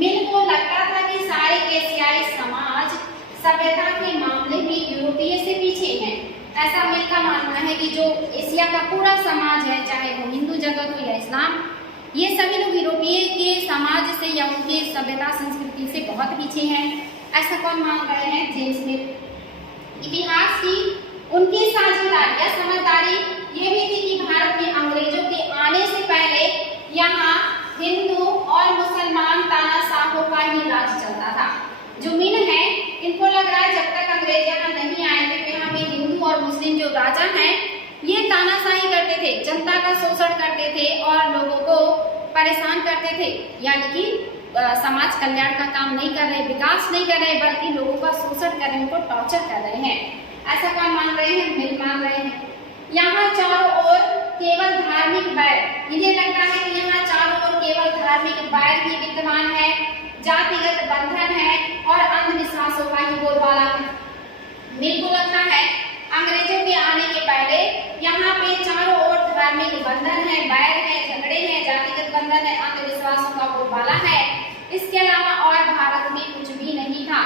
मिल को लगता था कि सारे एशियाई समाज सभ्यता के मामले में यूरोपीय से पीछे हैं। ऐसा मिल का मानना है कि जो एशिया का पूरा समाज है, चाहे वो हिंदू जगत हो या इस्लाम, ये सभी लोग यूरोपीय के समाज से या उनके सभ्यता संस्कृति से बहुत पीछे हैं। ऐसा कौन मान रहे हैं? जेम्स मिल। इतिहास की उनकी साझेदारी या समझदारी ये भी थी कि भारत में अंग्रेजों के आने से पहले यहाँ हिंदू और मुसलमान तानाशाहों का ही राज चलता था। जो मिल है इनको लग रहा है जब तक अंग्रेज यहाँ नहीं आए थे तो यहाँ पे हिंदू और मुस्लिम जो राजा हैं ये तानाशाही करते थे, जनता का शोषण करते थे और लोगों को परेशान करते थे। यानी कि समाज कल्याण का काम नहीं कर रहे, विकास नहीं कर रहे, बल्कि लोगों का शोषण कर रहे, उनको टॉर्चर कर रहे हैं। ऐसा कौन मान रहे हैं? मिल मान रहे हैं। यहाँ चारों ओर केवल धार्मिक बैर, इन्हें लगता है कि यहाँ चारों ओर केवल धार्मिक बैर ही विद्यमान है, जातिगत बंधन है और अंधविश्वासों का ही बोलबाला है। मिल को लगता है अंग्रेजों के आने के पहले यहाँ पे चारों ओर धार्मिक बंधन है, बैर है, झगड़े हैं, जातिगत बंधन है, अंधविश्वासों का बोलबाला है। इसके अलावा और भारत में कुछ भी नहीं था।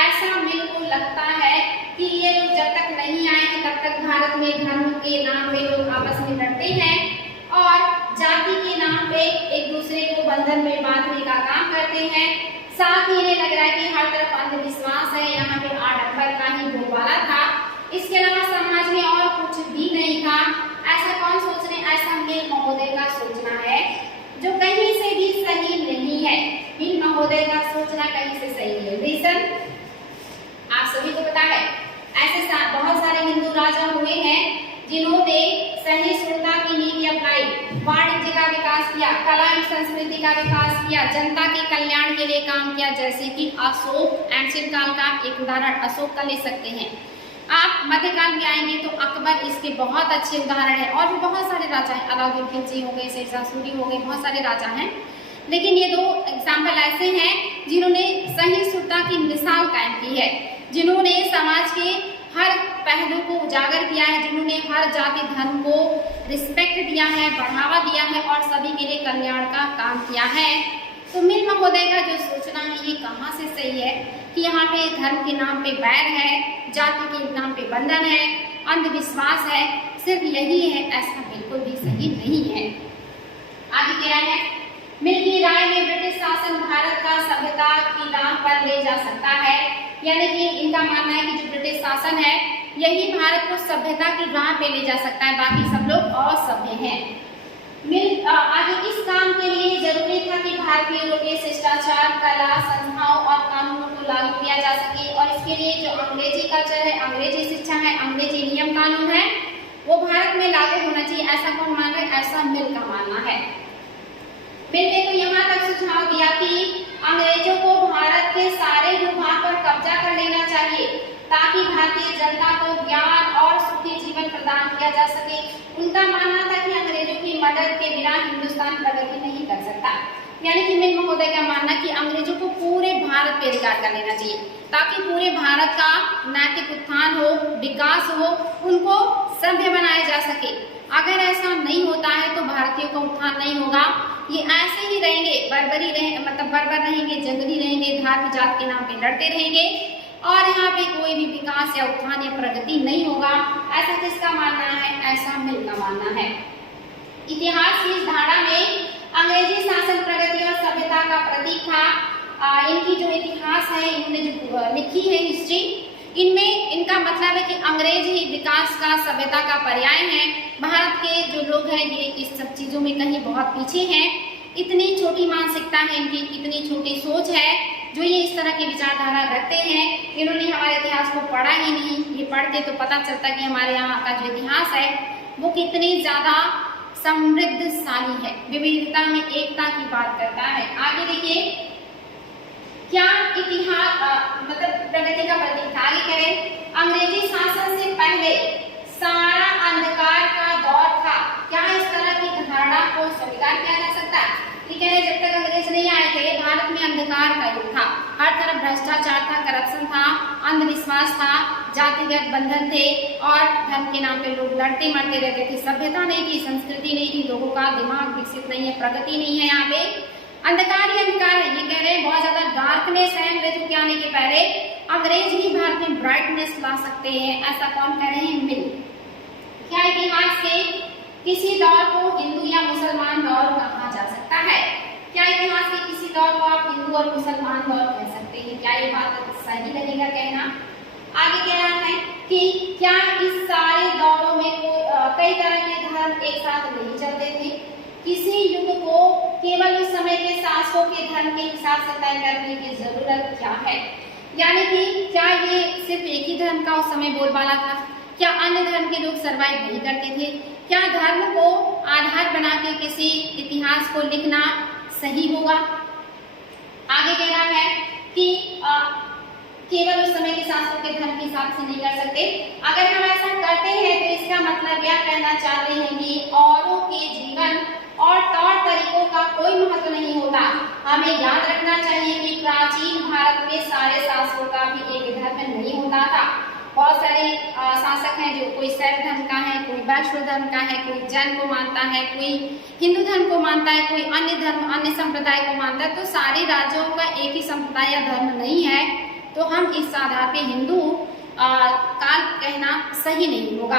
ऐसा मिल को लगता है कि ये लोग जब तक नहीं आए हैं तब तक भारत में धर्म के नाम पे लोग आपस में लड़ते हैं और जाति के नाम पे एक दूसरे को बंधन में बांधने का काम करते हैं। साथ ही इन्हें लग रहा है कि हर तरफ अंधविश्वास है, यहाँ पे आडंबर का ही बोलबाला था। इसके अलावा समाज में और कुछ भी नहीं था। ऐसा कौन सोच रहे? ऐसा मिल महोदय का सोचना है जो कहीं से भी सही नहीं है। मिल महोदय का सोचना कहीं से सही है। रीजन आप सभी को पता है, ऐसे बहुत सारे हिंदू राजा हुए हैं जिन्होंने सहिष्णुता की नीति अपनाई, वाणिज्य का विकास किया, कला एवं संस्कृति का विकास किया, जनता के कल्याण के लिए काम किया। जैसे कि अशोक, एंशियंट काल का एक उदाहरण अशोक का ले सकते हैं। आप मध्यकाल में आएंगे तो अकबर इसके बहुत अच्छे उदाहरण है। और भी बहुत सारे राजा हैं, अलाउद्दीन खिलजी हो गए, शेरशाह सूरी हो गए, बहुत सारे राजा हैं। लेकिन ये दो एग्जाम्पल ऐसे हैं जिन्होंने सहिष्णुता की मिसाल कायम की है, जिन्होंने समाज के हर पहलू को उजागर किया है, जिन्होंने हर जाति धर्म को रिस्पेक्ट दिया है, बढ़ावा दिया है और सभी के लिए कल्याण का काम किया है। तो मिल महोदय का जो सोचना है ये कहाँ से सही है कि यहाँ पे धर्म के नाम पे बैर है, जाति के नाम पे बंधन है, अंधविश्वास है, सिर्फ यही है, ऐसा बिल्कुल भी सही नहीं है। आगे क्या है? मिल की राय में ब्रिटिश शासन भारत का सभ्यता की राह पर ले जा सकता है। यानी कि इनका मानना है कि जो ब्रिटिश शासन है यही भारत को सभ्यता की राह पे ले जा सकता है, बाकी सब लोग असभ्य हैं। मिल आगे इस काम के लिए जरूरी था कि भारतीय यूरोपीय शिष्टाचार, कला, संस्थाओं और कानूनों को लागू किया जा सके और इसके लिए जो अंग्रेजी कल्चर है, अंग्रेजी शिक्षा है, अंग्रेजी नियम कानून है वो भारत में लागू होना चाहिए। ऐसा कौन मान रहा है? ऐसा मिल का मानना है। मिल ने तो यहाँ तक सुझाव दिया कि अंग्रेजों को भारत के सारे भूभाग पर कब्जा कर लेना चाहिए ताकि भारतीय जनता को ज्ञान और सुखी जीवन प्रदान किया जा सके। उनका मानना था कि अंग्रेजों की मदद के बिना हिंदुस्तान प्रगति नहीं कर सकता। यानी कि मिल महोदय का मानना कि अंग्रेजों को पूरे भारत पे अधिकार कर लेना चाहिए ताकि पूरे भारत का नैतिक उत्थान हो, विकास हो, उनको सभ्य बनाया जा सके। अगर ऐसा नहीं होता है तो भारतीयों का उत्थान नहीं होगा। ये ऐसे ही रहेंगे, बर्बर रहेंगे, जंगली रहेंगे, धर्म जात के नाम पे लड़ते रहेंगे और यहाँ पे कोई भी विकास या उत्थान या प्रगति नहीं होगा। ऐसा किसका मानना है? ऐसा मिल का मानना है। इतिहास की इस धारा में अंग्रेजी शासन प्रगति और सभ्यता का प्रतीक था। इनकी जो इतिहास है, इन्होंने जो लिखी है हिस्ट्री, इनमें इनका मतलब है कि अंग्रेज ही विकास का, सभ्यता का पर्याय है। भारत के जो लोग हैं ये इस सब चीजों में कहीं बहुत पीछे हैं। इतनी छोटी मानसिकता है इनकी, इतनी छोटी सोच है जो ये इस तरह की विचारधारा रखते हैं। इन्होंने हमारे इतिहास को पढ़ा ही नहीं। ये पढ़ते तो पता चलता कि हमारे यहाँ का जो इतिहास है वो कितनी ज्यादा समृद्धशाली है, विविधता में एकता की बात करता है। आगे देखिए, क्या इतिहास प्रगति का प्रतीक था? आगे करें, अंग्रेजी शासन से पहले सारा अंधकार का दौर था। क्या इस तरह की धारणा को स्वीकार किया जा सकता है? ठीक है, जब तक अंग्रेज नहीं आए थे भारत में अंधकार का युग था। हर तरफ भ्रष्टाचार था, करप्शन था, अंधविश्वास था, जातिगत बंधन थे और धर्म के नाम पे लोग लड़ते मरते रहते थे। सभ्यता नहीं थी, संस्कृति नहीं थी, लोगों का दिमाग विकसित नहीं है, प्रगति नहीं है। यहाँ पे अंधकार ही अंधकार है। ये कह रहे हैं बहुत ज्यादा डार्कनेस है अंग्रेजों के आने के पहले। अंग्रेज ही भारत में ब्राइटनेस ला सकते हैं, ऐसा कौन कह रहे हैं? मिल। क्या इतिहास के किसी दौर को हिंदू या मुसलमान दौर कहा जा सकता है? क्या इतिहास के किसी दौर को आप हिंदू और मुसलमान दौर कह सकते हैं? क्या ये बात सही लगेगा कहना? आगे कह रहा है कि क्या इस सारे दौरों में कई तरह के धर्म एक साथ नहीं चलते थे? किसी युग को केवल उस समय के शासकों के धर्म के हिसाब से तय करने की जरूरत क्या है? यानी कि क्या ये सिर्फ एक ही धर्म का उस समय बोलबाला था? क्या अन्य धर्म के लोग सर्वाइव नहीं करते थे? क्या धर्म को आधार बना के किसी इतिहास को लिखना सही होगा? आगे कह रहा है कि केवल उस समय के शासकों के धर्म के हिसाब से नहीं कर सकते। अगर हम ऐसा करते हैं तो इसका मतलब यह कहना चाहते हैं कि औरों के जीवन और तौर तरीकों का कोई महत्व नहीं होता। हमें याद रखना चाहिए कि प्राचीन भारत में सारे शासकों का भी एक धर्म नहीं होता था। बहुत सारे शासक हैं जो कोई शैव धर्म का है, कोई वैष्णव धर्म का है, कोई जैन को मानता है, कोई हिंदू धर्म को मानता है, कोई अन्य धर्म, अन्य संप्रदाय को मानता है। तो सारे राज्यों का एक ही संप्रदाय या धर्म नहीं है, तो हम इस आधार पे हिंदू काल कहना सही नहीं होगा।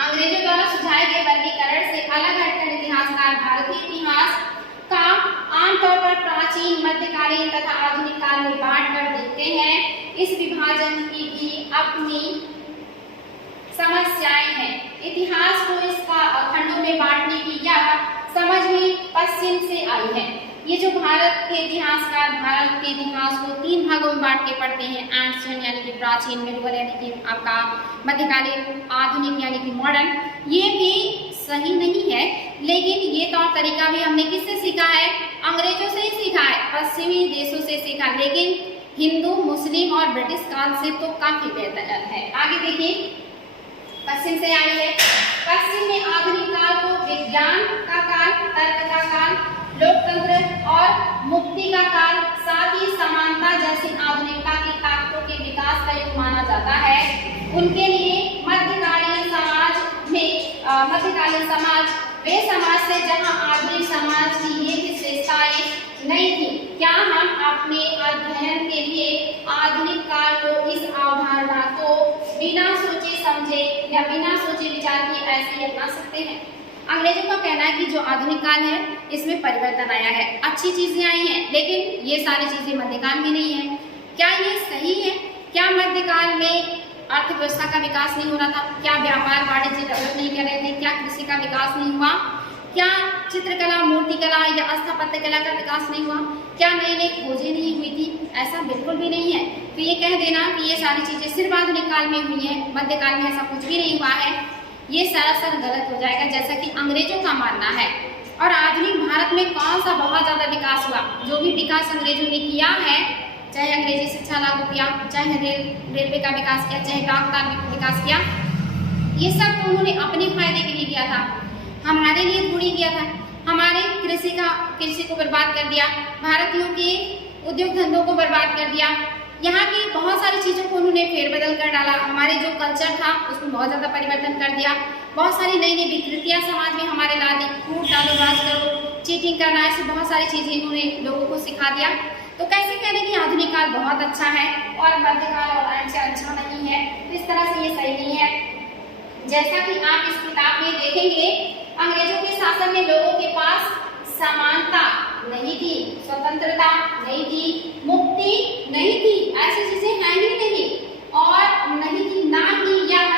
अंग्रेजों द्वारा सुझाए गए वर्गीकरण से अलग हटकर इतिहासकार भारतीय इतिहास का आमतौर पर प्राचीन, मध्यकालीन तथा आधुनिक काल में बांटकर देखते हैं। इस विभाजन की भी अपनी समस्याएं हैं। इतिहास को इसका खंडों में बांटने की यह समझ भी पश्चिम से आई है। ये जो भारत के इतिहासकार भारत के इतिहास को 3 भागों में बांट के पढ़ते हैं, एंशिएंट यानी कि प्राचीन, मिडिवल यानी कि आपका मध्यकालीन, आधुनिक यानी कि मॉडर्न, ये भी सही नहीं है। लेकिन ये तौर तरीका भी हमने किससे सीखा है? अंग्रेजों से ही सीखा है, पश्चिमी देशों से सीखा। लेकिन हिंदू, मुस्लिम और ब्रिटिश काल से तो काफी बेहतर है। आगे देखिए, पश्चिम से आई है। पश्चिम में आधुनिक काल को विज्ञान का काल, तर्क का काल, लोकतंत्र और मुक्ति का काल, साथ ही समानता जैसी आधुनिकता की ताकतों के विकास का युग माना जाता है। उनके लिए मध्यकालीन समाज वे समाज से जहां आधुनिक समाज की ये विशेषताएं नहीं थी। क्या हम अपने अध्ययन के लिए आधुनिक काल को, इस अवधारणा को बिना सोचे समझे या बिना सोचे विचार किए ऐसे ही अपना सकते हैं? अंग्रेजों का कहना है कि जो आधुनिक काल है इसमें परिवर्तन आया है, अच्छी चीजें आई हैं, लेकिन ये सारी चीजें मध्यकाल में नहीं है। क्या ये सही है? क्या मध्यकाल में अर्थव्यवस्था का विकास नहीं हो रहा था? क्या व्यापार वाणिज्य डेवलप नहीं कर रहे थे? क्या कृषि का विकास नहीं हुआ? क्या चित्रकला, मूर्तिकला या स्थापत्य कला का विकास नहीं हुआ? क्या नई नई खोजें नहीं हुई थी? ऐसा बिल्कुल भी नहीं है। तो ये कह देना कि ये सारी चीजें सिर्फ आधुनिक काल में हुई है, मध्यकाल में ऐसा कुछ भी नहीं हुआ है, ये सरासर गलत हो जाएगा, जैसा कि अंग्रेजों का मानना है। और आधुनिक भारत में कौन सा बहुत ज्यादा विकास हुआ? जो भी विकास अंग्रेजों ने किया है, चाहे अंग्रेजी शिक्षा लागू किया, चाहे रेलवे का विकास किया, चाहे डाक का विकास किया, ये सब तो उन्होंने अपने फायदे के लिए किया था, हमारे लिए थोड़ी किया था। हमारे कृषि को बर्बाद कर दिया, भारतीयों के उद्योग धंधों को बर्बाद कर दिया, यहाँ की बहुत सारी चीज़ों को उन्होंने फेरबदल कर डाला। हमारे जो कल्चर था उसमें बहुत ज़्यादा परिवर्तन कर दिया। बहुत सारी नई नई विकृतियाँ समाज में हमारे ला दी। कूट डालो, राज करो, चीटिंग करना, ऐसी बहुत सारी चीज़ें इन्होंने लोगों को सिखा दिया। तो कैसे कह रहे कि आधुनिक काल बहुत अच्छा है और मध्यकाल और अंश अच्छा नहीं है, तो इस तरह से ये सही नहीं है। जैसा कि आप इस किताब में देखेंगे, अंग्रेजों के शासन में लोगों के पास समानता नहीं थी, स्वतंत्रता नहीं थी, मुक्ति नहीं थी, ऐसी चीजें हैं ही नहीं, और नहीं थी ना ही यह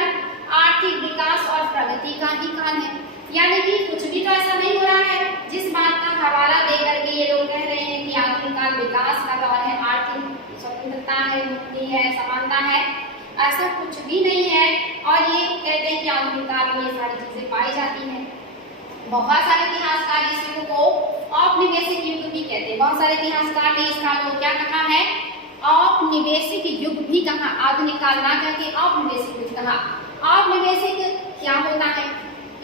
आर्थिक विकास और प्रगति का ही काल है। यानी कि कुछ भी तो ऐसा नहीं हो रहा है जिस बात का हवाला देकर के ये लोग कह रहे हैं कि आधुनिक काल विकास का दौर है, आर्थिक स्वतंत्रता है, मुक्ति है, समानता है, ऐसा कुछ भी नहीं है। और ये कहते हैं कि आधुनिक काल में ये सारी चीजें पाई जाती हैं। बहुत सारे इतिहासकार इस युग को औपनिवेशिक युग भी कहते हैं। बहुत सारे इतिहासकार ने इस काल को क्या कहा है? औपनिवेशिक युग भी कहा, आधुनिक काल ना कह के औपनिवेशिक युग कहा। औपनिवेशिक क्या होता है?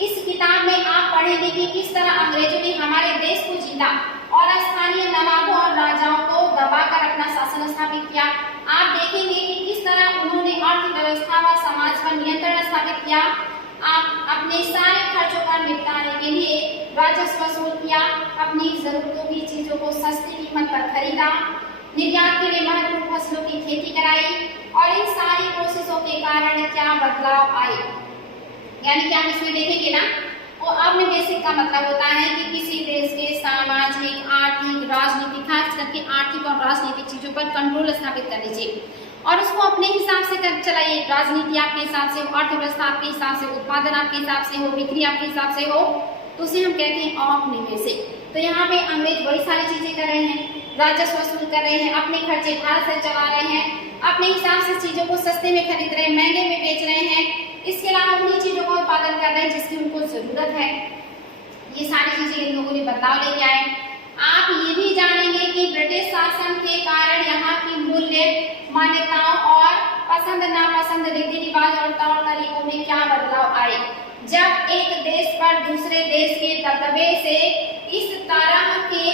इस किताब में आप पढ़ेंगे कि किस तरह अंग्रेजों ने हमारे देश को जीता और स्थानीय नवाबों और राजाओं को दबाकर अपना शासन स्थापित किया। आप देखेंगे कि किस तरह उन्होंने अर्थव्यवस्था व समाज पर नियंत्रण स्थापित किया। आप अपने सारे खर्चों का निपटाने के लिए राजस्व वसूल किया, अपनी जरूरतों की चीजों को सस्ती कीमत पर खरीदा, निर्यात के लिए महत्वपूर्ण फसलों की खेती कराई, और इन सारी कोशिशों के कारण क्या बदलाव आए। यानी कि आप इसमें देखेंगे ना, वो औपनिवेशिक का मतलब होता है कि किसी देश के सामाजिक, आर्थिक, राजनीतिक, खास करके आर्थिक और राजनीतिक चीजों पर कंट्रोल स्थापित कर लीजिए और उसको अपने हिसाब से कर चलाइए। राजनीति आपके हिसाब से हो, अर्थव्यवस्था आपके हिसाब से, उत्पादन आपके हिसाब से हो, बिक्री आपके हिसाब से हो, तो उसे हम कहते हैं औपनिवेशिक। तो यहाँ पे अंग्रेज बड़ी सारी चीजें कर रहे हैं, राजस्व वसूल कर रहे हैं, अपने खर्चे भारत से चला रहे हैं, अपने हिसाब से चीजों को सस्ते में खरीद रहे हैं, महंगे में बेच रहे हैं, इसके अलावा उन्हीं चीजों का उत्पादन कर रहे हैं जिसकी उनको जरूरत है। ये सारी चीजें इन लोगों ने बदलाव लेके आए। आप ये भी जानेंगे कि ब्रिटिश शासन के कारण यहाँ की मूल्य, मान्यताओं और पसंद नापसंद, रीति रिवाज और तौर तरीकों में क्या बदलाव आए। जब एक देश पर दूसरे देश के दबदबे से इस तरह के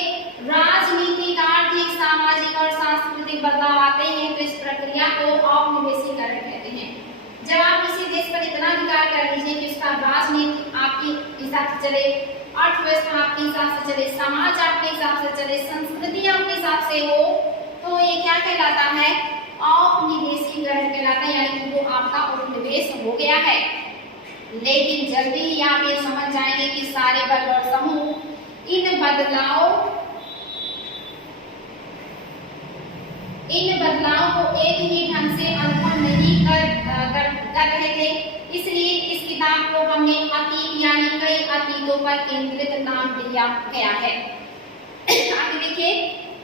राजनीतिक, आर्थिक, सामाजिक और सांस्कृतिक बदलाव आते हैं तो इस प्रक्रिया को औपनिवेशीकरण कहते हैं। जब आप किसी देश पर इतना अधिकार कर लीजिए कि उसका राजनीति आपके हिसाब से चले, अर्थव्यवस्था आपके हिसाब से चले, समाज आपके हिसाब से चले, संस्कृति आपके हिसाब से हो, तो ये क्या कहलाता है? औपनिवेशीकरण कहलाता है। यानी कि वो आपका उपनिवेश हो गया है। लेकिन जल्दी ही आप ये समझ जाएंगे कि सारे वर्ग और समूह इन बदलाव को एक ही ढंग से अनुभव नहीं कर रहे थे। इसलिए इस किताब को हमने अतीत यानी कई अतीतों पर केंद्रित नाम दिया गया है। आगे देखिए,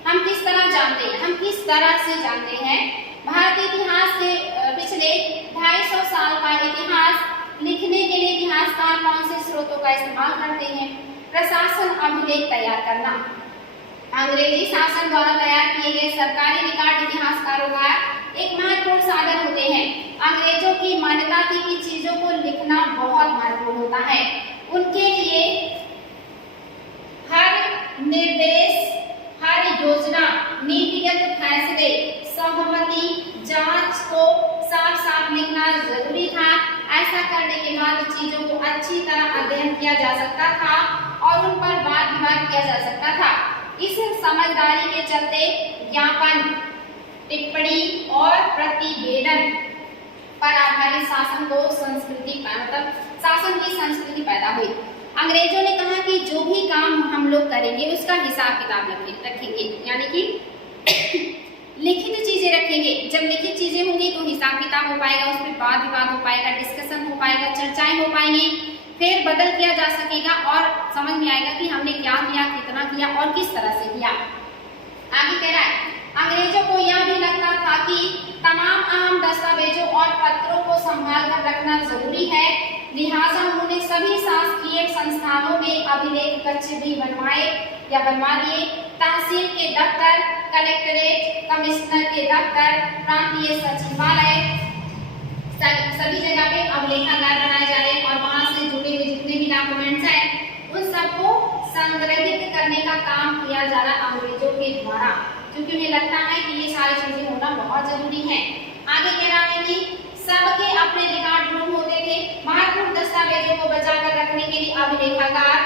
हम किस तरह जानते हैं, हम किस तरह से जानते हैं। भारतीय इतिहास के पिछले 250 साल का इतिहास लिखने के लिए इतिहासकार कौन से स्रोतों का इस्तेमाल करते हैं? प्रशासन अभिलेख तैयार करना, अंग्रेजी शासन द्वारा तैयार किए गए सरकारी रिकॉर्ड इतिहासकारों का एक महत्वपूर्ण साधन होते हैं। अंग्रेजों की मान्यता थी कि चीजों को लिखना बहुत महत्वपूर्ण होता है। उनके लिए हर निर्देश, हर योजना, नीतिगत फैसले, सहमति, जांच को साफ साफ लिखना जरूरी था। ऐसा करने के बाद चीजों को अच्छी तरह अध्ययन किया जा सकता था और उन पर वाद विवाद किया जा सकता था। इस समझदारी के चलते ज्ञापन, टिप्पणी और प्रतिवेदन पर आधारित शासन को शासन की संस्कृति पैदा हुई। अंग्रेजों ने कहा कि जो भी काम हम लोग करेंगे उसका हिसाब किताब रखेंगे, यानी कि लिखित चीजें रखेंगे। जब लिखित चीजें होंगी तो हिसाब किताब हो पाएगा, उसमें वाद विवाद हो पाएगा, डिस्कशन हो पाएगा, चर्चाएं हो पाएंगी, फिर बदल किया जा सकेगा और समझ में आएगा कि हमने क्या किया, कितना किया और किस तरह से किया। आगे कह रहा है, अंग्रेजों को यह भी लगता था कि तमाम अहम दस्तावेजों और पत्रों को संभाल कर रखना जरूरी है। लिहाजा उन्होंने सभी शासकीय संस्थानों में अभिलेख कक्ष भी बनवा दिए। तहसील के दफ्तर, कलेक्टरेट, कमिश्नर के दफ्तर, प्रांतीय सचिवालय, सभी जगह पे अभिलेखागार बनाए जा रहे हैं और वहां से जुड़े हुए जितने भी डॉक्यूमेंट्स हैं उन सबको संग्रहित करने का काम किया जा रहा अंग्रेजों के द्वारा। क्योंकि उन्हें लगता है कि ये सारी चीजें होना बहुत जरूरी है। आगे कह रहा है कि सबके अपने रिकॉर्ड रूम होते थे। महत्वपूर्ण दस्तावेजों को बचाकर रखने के लिए अभिलेखागार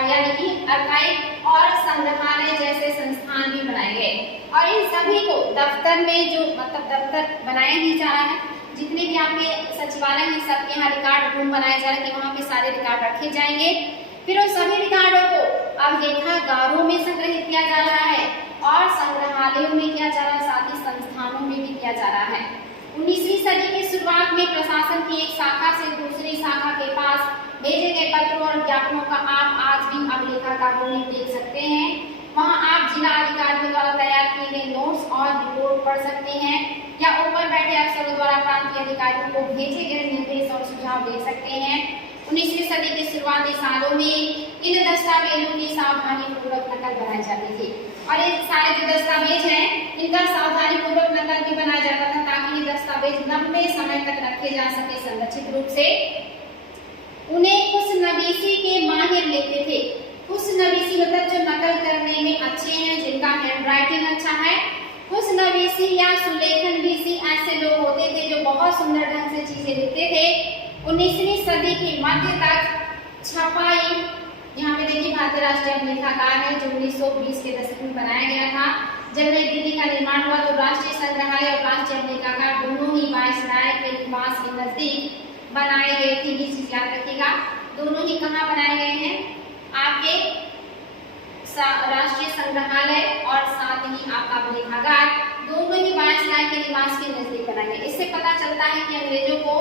यानी कि आर्काइव और संग्रहालय जैसे संस्थान भी बनाए गए। और इन सभी को दफ्तर में जो दफ्तर बनाया ही जा रहा है, जितने भी आपके सचिवालय हैं सबके यहाँ रिकॉर्ड रूम बनाया जा रहा है कि वहाँ पे सारे रिकॉर्ड रखे जाएंगे। फिर उन सभी रिकॉर्डों को अभिलेखागारों में संग्रहित किया जा रहा है और संग्रहालयों में किया जा रहा है, साथ ही संस्थानों में भी किया जा रहा है। 19वीं सदी की शुरुआत में प्रशासन की एक शाखा से दूसरी शाखा के पास भेजे गए पत्रों और ज्ञापनों का आप आज भी अभिलेखागारों में देख सकते हैं। वहां आप जिला अधिकारियों द्वारा तैयार किए गए नोट्स और रिपोर्ट पढ़ सकते हैं या ऊपर बैठे अफसरों द्वारा प्रांतीय अधिकारियों को भेजे गए निर्देश और सुझाव दे सकते हैं। 19वीं सदी के शुरुआती सालों में इन दस्तावेजों की सावधानी पूर्वक नकल बनाई जाती थी और ये सारे जो दस्तावेज हैं इनका सावधानी पूर्वक नकल भी बनाया जाता था ताकि ये दस्तावेज लंबे समय तक रखे जा सके संरक्षित रूप से। उन्हें खुशनवीसी के माहिर लेते थे। खुशनवीसी मतलब जो नकल करने में अच्छे हैं, जिनका हैंडराइटिंग अच्छा है। खुशनवीसी या सुलेखन वीसी ऐसे लोग होते थे जो बहुत सुंदर ढंग से चीजें लिखते थे। 19वीं सदी की मध्य तक छपाई, यहाँ पे देखिए भारतीय राष्ट्रीय अभिलेखागार है जो 1920 के दशक में बनाया गया था। जब नई दिल्ली का निर्माण हुआ तो राष्ट्रीय संग्रहालय और राष्ट्रीय अभिलेखागार दोनों ही वायसराय के निवास के नजदीक बनाए गए थे। ये चीज याद रखिएगा, दोनों ही कहाँ बनाए गए हैं, आपके राष्ट्रीय संग्रहालय और साथ ही आपका अभिलेखागार दोनों ही वायसराय के निवास के नजदीक बनाए गए। इससे पता चलता है कि अंग्रेजों को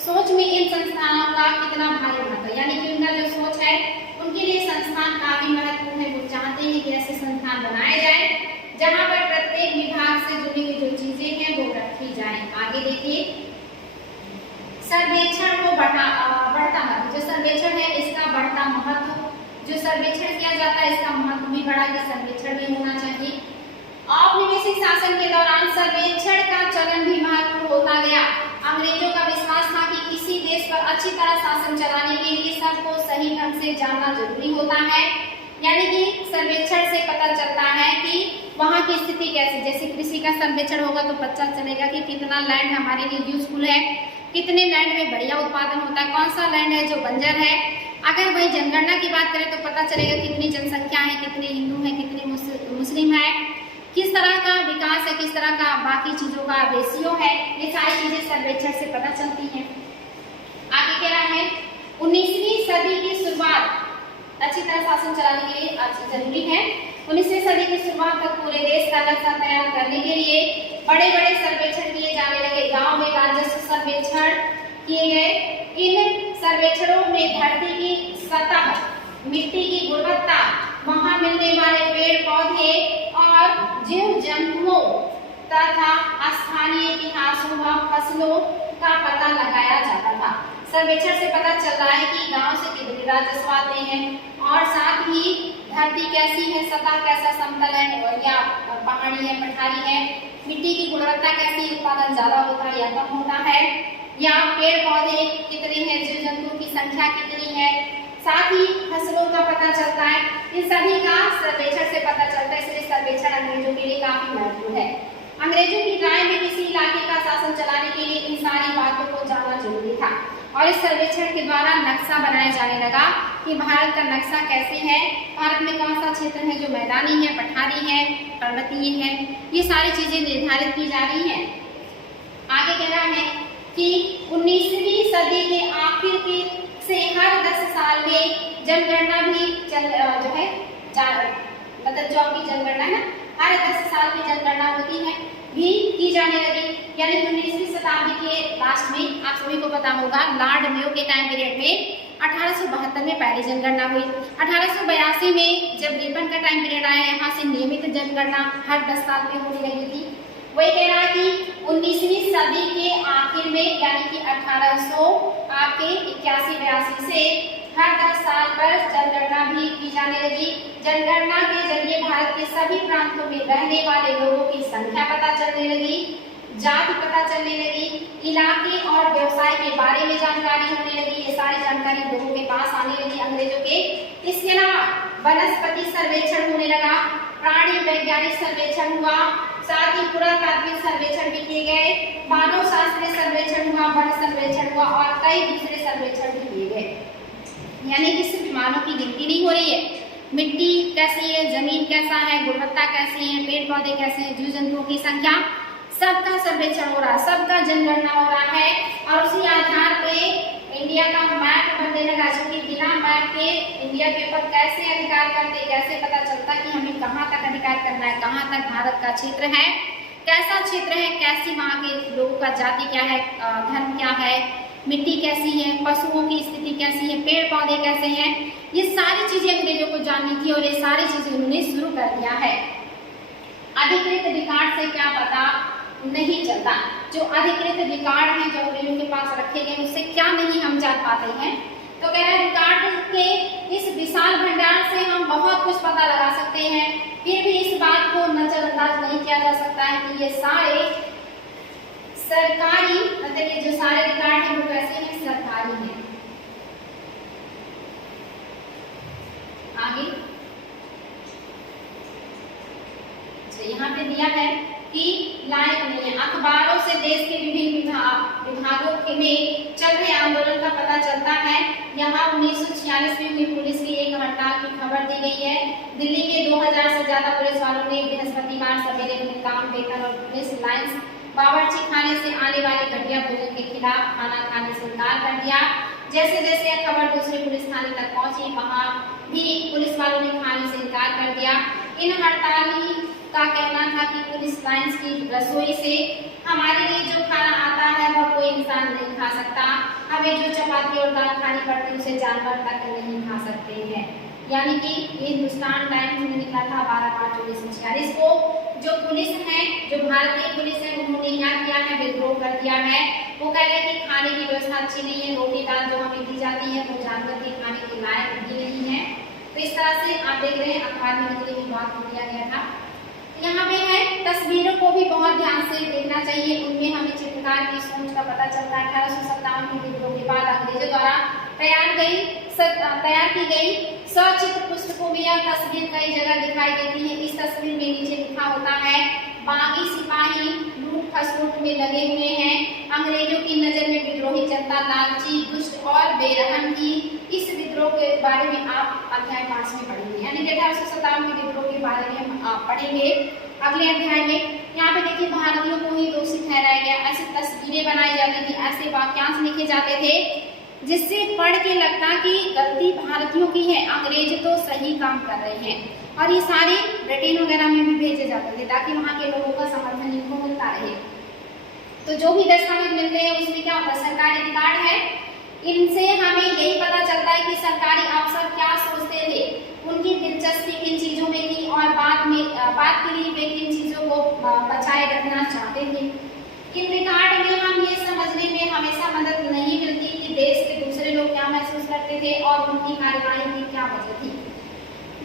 सोच में इन संस्थानों का कितना भारी महत्व, यानी कि उनका जो सोच है उनके लिए संस्थान काफी महत्वपूर्ण है। वो चाहते हैं कि ऐसे संस्थान बनाए जाए जहां पर प्रत्येक विभाग से जुड़ी हुई जो चीजें हैं वो रखी जाए। आगे देखिए, सर्वेक्षण को बढ़ता महत्व, जो सर्वेक्षण है इसका बढ़ता महत्व, जो सर्वेक्षण किया जाता है इसका महत्व भी बढ़ा कि सर्वेक्षण भी होना चाहिए। औपनिवेशिक शासन के दौरान सर्वेक्षण का चलन भी महत्वपूर्ण होता गया। अंग्रेजों का विश्वास था कि किसी देश पर अच्छी तरह शासन चलाने के लिए सबको सही ढंग से जानना जरूरी होता है। यानी कि सर्वेक्षण से पता चलता है कि वहाँ की स्थिति कैसी, जैसे कृषि का सर्वेक्षण होगा तो पता चलेगा कि कितना लैंड हमारे लिए यूजफुल है, कितने लैंड में बढ़िया उत्पादन होता है, कौन सा लैंड है जो बंजर है। अगर वही जनगणना की बात करें तो पता चलेगा कितनी जनसंख्या है, कितने हिंदू हैं, कितने मुस्लिम है, किस तरह का विकास है, किस तरह का बाकी चीजों का रेशियो है। ये सारी चीजें सर्वेक्षण से पता चलती हैं। आगे कह रहा है 19वीं सदी की शुरुआत, अच्छी तरह शासन चलाने के लिए जरूरी है। 19वीं सदी की शुरुआत तक पूरे देश का नक्शा तैयार करने के लिए बड़े बड़े सर्वेक्षण किए जाने लगे। गांव में राजस्व सर्वेक्षण किए गए। इन सर्वेक्षणों में धरती की सतह, मिट्टी की गुणवत्ता, वहां मिलने वाले पेड़ पौधे और जीव जंतुओं तथा स्थानीय इतिहासों व फसलों का पता लगाया जाता था। सर्वेक्षण से पता चल रहा है कि गांव से कितने राजस्व आते हैं और साथ ही धरती कैसी है, सतह कैसा, समतल है या पहाड़ी है, पठारी है, मिट्टी की गुणवत्ता कैसी, उत्पादन ज्यादा होता है या कम होता है, या पेड़ पौधे कितने हैं, जीव जंतुओं की संख्या कितनी है, साथ ही फसलों का पता चलता है। इन सभी का सर्वेक्षण से पता चलता है, इसलिए सर्वेक्षण अंग्रेजों के लिए काफी महत्वपूर्ण है। अंग्रेजों की राय में किसी इलाके का शासन चलाने के लिए इन सारी बातों को जानना जरूरी था और इस सर्वेक्षण के द्वारा नक्शा बनाया जाने लगा कि भारत का नक्शा कैसे है, भारत में कौन सा क्षेत्र है जो मैदानी है, पठारी है, पर्वतीय है, ये सारी चीजें निर्धारित की जा रही है। आगे कह रहा है कि 19वीं सदी के आखिर से हर 10 साल में जनगणना भी मतलब जो आपकी जनगणना है, हर 10 साल में जनगणना होती है भी की जाने लगी। यानी 19वीं शताब्दी के लास्ट में आप सभी को पता होगा लॉर्ड मेयो के टाइम पीरियड में 1872 में पहली जनगणना हुई। 1882 में जब रिपन का टाइम पीरियड आया, यहाँ से नियमित जनगणना हर 10 साल में होने लगी थी। वही कह रहा है कि 19वीं सदी के आखिर में यानी कि 1881-82 से हर 10 साल पर जनगणना भी की जाने लगी। जनगणना के जरिए भारत के सभी प्रांतों में रहने वाले लोगों की संख्या पता चलने लगी, जाति पता चलने लगी, इलाके और व्यवसाय के बारे में जानकारी होने लगी। ये सारी जानकारी लोगों के पास आने लगी अंग्रेजों के। इसके अलावा वनस्पति सर्वेक्षण होने लगा, प्राणी वैज्ञानिक सर्वेक्षण हुआ, साथ ही पुरातात्विक सर्वेक्षण भी किए गए, मानव शास्त्रीय सर्वेक्षण हुआ, वन सर्वेक्षण हुआ और कई दूसरे सर्वेक्षण भी किए गए। यानी कि सिर्फ मानव की गिनती नहीं हो रही है, मिट्टी कैसी है, जमीन कैसा है, गुणवत्ता कैसी है, पेड़ पौधे कैसे हैं, जीव जंतुओं की संख्या, सबका सर्वेक्षण हो रहा है, सबका जनगणना हो रहा है। और उसी आधार पे इंडिया का मैप बनने लगा, जो कि बिना मैप के इंडिया के ऊपर कैसे अधिकार करते, कैसे पता चलता कि हमें कहाँ तक अधिकार करना है, कहाँ तक भारत का क्षेत्र है, कैसा क्षेत्र है, कैसी वहाँ के लोगों का जाति क्या है, धर्म क्या है, मिट्टी कैसी है, पशुओं की स्थिति कैसी है, पेड़ पौधे कैसे हैं, ये सारी चीजें अंग्रेजों को जाननी थी और ये सारी चीजें उन्होंने शुरू कर दिया है। अधिकृत रिकॉर्ड से क्या पता नहीं चलता, जो अधिकृत रिकॉर्ड हैं जो अंग्रेजों के पास रखे गए उससे क्या नहीं हम जान पाते हैं। तो कह रहे हैं रिकॉर्ड के इस विशाल भंडार से हम बहुत कुछ पता लगा सकते हैं, फिर भी इस बात को नजरअंदाज नहीं किया जा सकता है कि ये सारे सरकारी, मतलब ये जो सारे रिकॉर्ड हैं वो कैसे हैं, सरकारी हैं। आगे यहाँ पे दिया है कि लायक नहीं है, अखबारों से देश के विभिन्न विभागों में चल रहे आंदोलन का पता चलता है। यहाँ 1946 में हुई पुलिस की एक हड़ताल की खबर दी गई है। दिल्ली में 2000 से ज्यादा पुलिस वालों ने बृहस्पतिवार सवेरे अपने काम, वेतन और पुलिस लाइन्स बावर्ची खाने से आने वाले घटिया भोजन के खिलाफ खाना खाने से इनकार कर दिया। जैसे जैसे यह खबर दूसरे पुलिस थाने तक पहुंची, वहां भी पुलिस वालों ने खाने से इनकार कर दिया। इन हड़ताली का कहना था कि पुलिस लाइन्स की रसोई से हमारे लिए जो खाना आता है वह कोई इंसान नहीं खा सकता, हमें जो चपाती और दाल खानी पड़ती है उसे जानवर तक नहीं खा सकते हैं। यानी कि ये हिंदुस्तान टाइम्स में निकला था 12 मार्च 1946 को। जो पुलिस है, जो भारतीय पुलिस है, उन्होंने क्या किया है, विद्रोह कर दिया है। वो कह रहे हैं कि खाने की व्यवस्था अच्छी नहीं है, रोटी दाल जो हमें दी जाती है वो जानवर के खाने के लायक भी नहीं है। तो इस तरह से आप देख रहे हैं अखबार में निकली हुई बात को दिया गया था। यहाँ पे है तस्वीरों को भी बहुत ध्यान से देखना चाहिए, उनमें हमें चित्रकार की सोच का पता चलता है। 1857 में विद्रोह के बाद अंग्रेजों द्वारा तैयार की गई सचित्र पुस्तकों में यह तस्वीर कई जगह दिखाई देती है। इस तस्वीर में नीचे लिखा होता है, बागी सिपाही लूट खसोट में लगे हुए हैं, अंग्रेजों की नजर में विद्रोही जनता लालची, दुष्ट और बेरहम थी। इस विद्रोह के बारे में आप अध्याय 5 में पढ़ेंगे, यानी कि 1857 के विद्रोह के बारे में हम पढ़ेंगे अगले अध्याय में। यहाँ पे देखिए भारतीयों को ही दोषी ठहराया गया, ऐसी तस्वीरें बनाई जाती थी, ऐसे वाक्यांश लिखे जाते थे जिससे पढ़ के लगता कि गलती भारतीयों की है, अंग्रेज तो सही काम कर रहे हैं। और ये सारे ब्रिटेन वगैरह में भी भेजे जाते थे ताकि वहाँ के लोगों का समर्थन इनको मिलता रहे। तो जो भी दस्तावेज मिलते हैं उसमें क्या होता है, सरकारी रिकॉर्ड है, इनसे हमें यही पता चलता है कि सरकारी अफसर क्या सोचते थे, उनकी दिलचस्पी किन चीजों में थी और बात के लिए वे किन चीजों को बचाए रखना चाहते थे। इन रिकॉर्ड में हम ये समझने में हमेशा मदद नहीं मिलती कि देश के दूसरे लोग क्या महसूस करते थे और उनकी कार्यवाही की क्या वजह थी।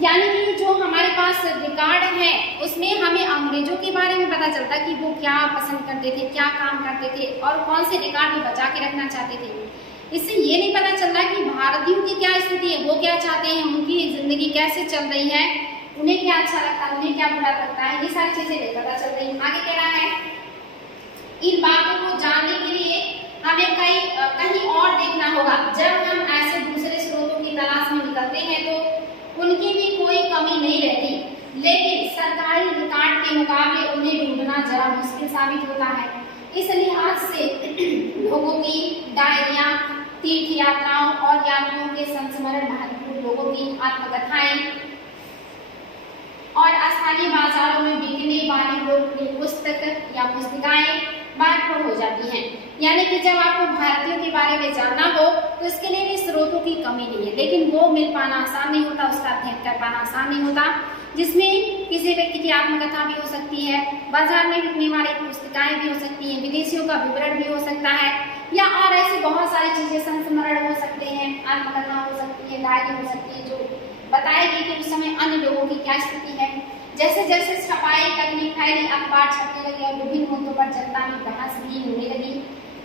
यानी कि जो हमारे पास रिकॉर्ड है उसमें हमें अंग्रेजों के बारे में पता चलता कि वो क्या पसंद करते थे, क्या काम करते थे और कौन से रिकॉर्ड में बचा के रखना चाहते थे। इससे ये नहीं पता चल रहा कि भारतीयों की क्या स्थिति है, वो क्या चाहते हैं, उनकी जिंदगी कैसे चल रही है, उन्हें क्या अच्छा लगता है, उन्हें क्या बुरा लगता है, ये सारी चीजें नहीं पता चल रही। आगे कह रहा है इन बातों को जानने के लिए हमें कहीं और देखना होगा। जब हम ऐसे दूसरे स्रोतों की तलाश में निकलते हैं तो उनकी भी कोई कमी नहीं रहती, लेकिन सरकारी रिकॉर्ड के मुकाबले उन्हें ढूंढना जरा मुश्किल साबित होता है। इस लिहाज से लोगों की डायरिया, तीर्थ यात्राओं और यात्रियों के संस्मरण, महत्वपूर्ण लोगों की आत्मकथाएं और स्थानीय बाजारों में बिकने वाली लोकप्रिय पुस्तक या पुस्तिकाएं महत्वपूर्ण हो जाती हैं। यानी कि जब आपको भारतीयों के बारे में जानना हो तो इसके लिए भी स्रोतों की कमी नहीं है, लेकिन वो मिल पाना आसान नहीं होता, उसका अध्ययन कर पाना आसान नहीं होता, जिसमें किसी व्यक्ति की आत्मकथा भी हो सकती है, बाजार में बिकने वाली पुस्तिकाएं भी हो सकती हैं, विदेशियों का विवरण भी हो सकता है, या और ऐसी बहुत सारी चीजें, संस्मरण हो सकते हैं, आत्मकथा हो सकती है, डायरी हो सकती है जो बताएगी कि उस समय अन्य लोगों की क्या स्थिति है। जैसे जैसे छपाई तकनीक फैली, अखबार छपने लगे और विभिन्न मुद्दों पर जनता में बहस भी होने लगी।